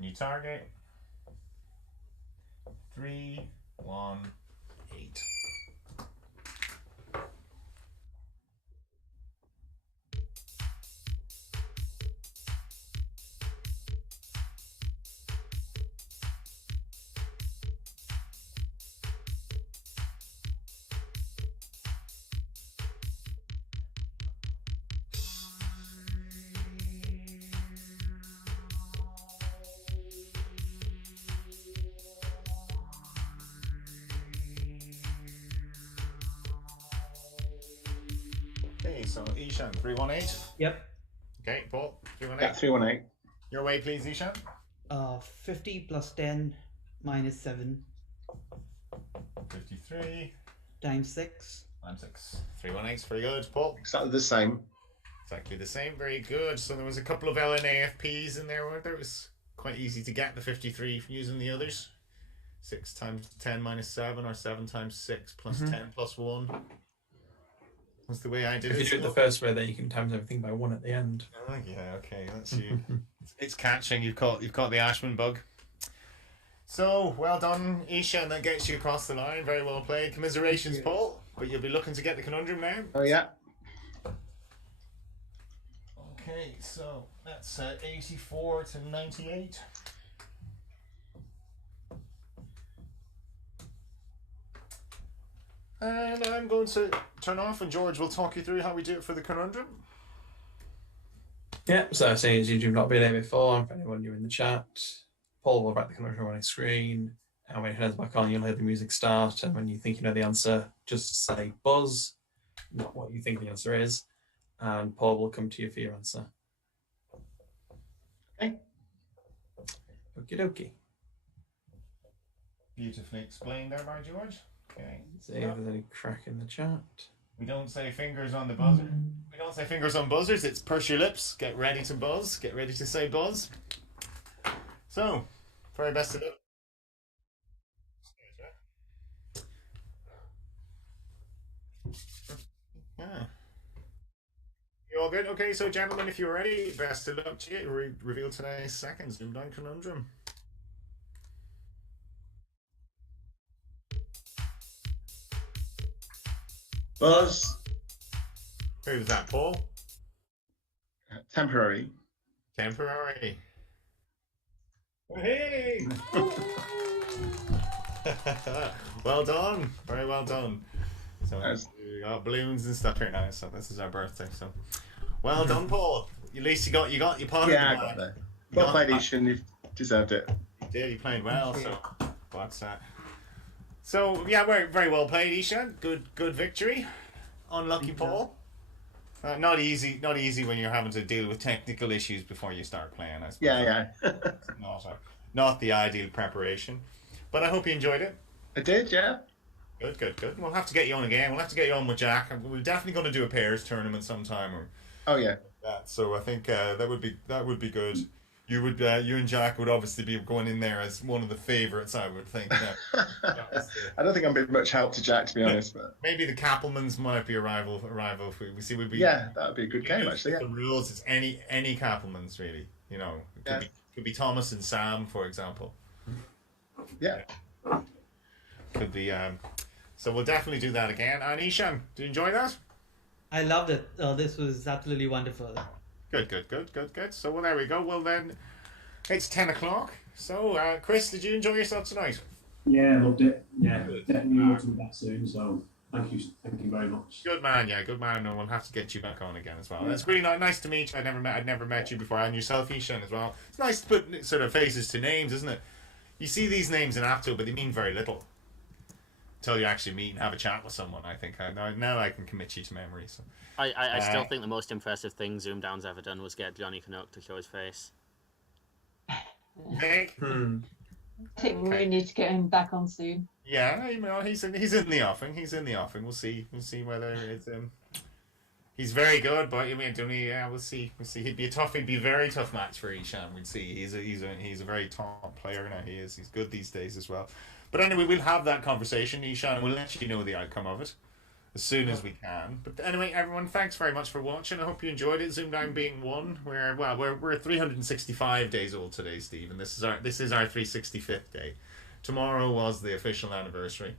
New target. 3, 1, 8. Okay, so Ishan, 318. Yep. Okay, Paul, Yeah, 318. 318. Your way, please, Ishan. 50 plus 10 minus 7 53 times 6. times 6. 318's very good. Paul, Exactly the same. exactly the same. Very good. So there was a couple of LNAFPs in there, weren't there? It was quite easy to get the 53 using the others. 6 times 10 minus 7, or 7 times 6 plus 10 plus 1. That's the way I did If it. you do it the first way, then you can times everything by 1 at the end. Oh, yeah, okay, that's you. It's catching. You've caught the Ashman bug. So, well done, Isha, and that gets you across the line. Very well played. Commiserations, Paul. But you'll be looking to get the conundrum now. Oh, yeah. Okay, so that's 84 to 98. And I'm going to turn off, and George will talk you through how we do it for the conundrum. Yeah, so seeing as you've not been here before, and for anyone new in the chat, Paul will write the conundrum on his screen, and when he turns back on, you'll hear the music start, and when you think you know the answer, just say buzz, not what you think the answer is, and Paul will come to you for your answer. Okay. Okie dokie. Beautifully explained there by George. Okay. See if there's any crack in the chat. We don't say fingers on the buzzer. We don't say fingers on buzzers. It's purse your lips. Get ready to buzz. Get ready to say buzz. So, very best of luck. Yeah. You all good? Okay, so gentlemen, if you're ready, best of luck to you. Reveal today's second ZoomDown conundrum. Buzz. Who's that, Paul? Temporary. Temporary. Hey! Well done. Very well done. So we got balloons and stuff here now. So this is our birthday. So well done, Paul. At least you got your part Yeah, I of the got bag. there. Well played, Ishan. You've deserved it. You did. You played well. So what's that? So yeah, very well played, Ishan. Good victory. Unlucky, Paul. Not easy when you're having to deal with technical issues before you start playing. I suppose. Yeah. not the ideal preparation. But I hope you enjoyed it. I did, yeah. Good. We'll have to get you on again. We'll have to get you on with Jack. We're definitely going to do a pairs tournament sometime. Oh yeah. That. So I think that would be good. You and Jack would obviously be going in there as one of the favourites, I would think. I don't think I'm being much help to Jack, to be honest. But maybe the Kappelmans might be a rival. If we see, would be. Yeah, that would be a good game actually. Yeah. The rules, it's any Kappelmans really. You know, it could be Thomas and Sam, for example. Yeah. Could be. So we'll definitely do that again. And Ishan, did you enjoy that? I loved it. This was absolutely wonderful. Good. So well, there we go. Well then, it's 10 o'clock. So Chris, did you enjoy yourself tonight? Yeah, loved it. Yeah, definitely want to be back soon. So thank you very much. Good man. No, we'll have to get you back on again as well. Yeah. It's really nice to meet you. I'd never met you before, and yourself, Ishan, as well. It's nice to put sort of faces to names, isn't it? You see these names in Apto, but they mean very little until you actually meet and have a chat with someone. I think now I can commit you to memory. So. I still think the most impressive thing ZoomDown's ever done was get Johnny Canuck to show his face. I think we need to get him back on soon. Yeah, you know, he's in the offing. We'll see whether it's he's very good, but I mean, we'll see. He'd be a very tough match for Ishan. We'd see. He's a very top player now. He's good these days as well. But anyway, we'll have that conversation, Ishan, and we'll let you know the outcome of it as soon as we can. But anyway, everyone, thanks very much for watching. I hope you enjoyed it. ZoomDown being one. We're 365 days old today, Steve, and this is our 365th day. Tomorrow was the official anniversary,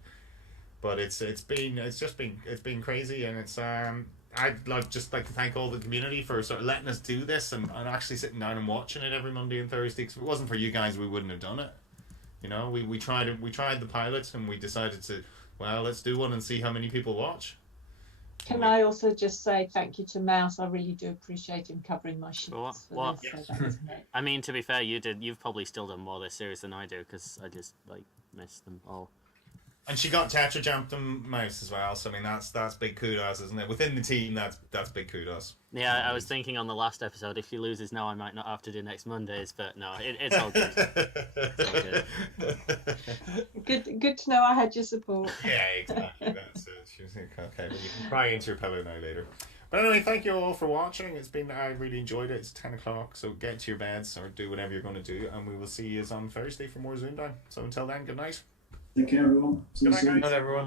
but it's been crazy, and it's I'd just like to thank all the community for sort of letting us do this and actually sitting down and watching it every Monday and Thursday. Because if it wasn't for you guys, we wouldn't have done it. You know, we tried the pilot and we decided to, let's do one and see how many people watch. Can I also just say thank you to Mouse? I really do appreciate him covering my shit. Well, I mean, to be fair, you've probably still done more this series than I do because I just missed them all. And she got Tetrachamp and Mouse as well, so I mean that's big kudos, isn't it? Within the team, that's big kudos. Yeah, I was thinking on the last episode, if she loses now, I might not have to do next Mondays, but no, it's all good. It's all good. Good to know I had your support. Yeah, exactly. That's it. She was like, okay, well, you can cry into your pillow now later. But anyway, thank you all for watching. I really enjoyed it. It's 10 o'clock, so get to your beds or do whatever you're going to do, and we will see you on Thursday for more ZoomDown. So until then, good night. Take care, everyone. See you soon. Good night, everyone.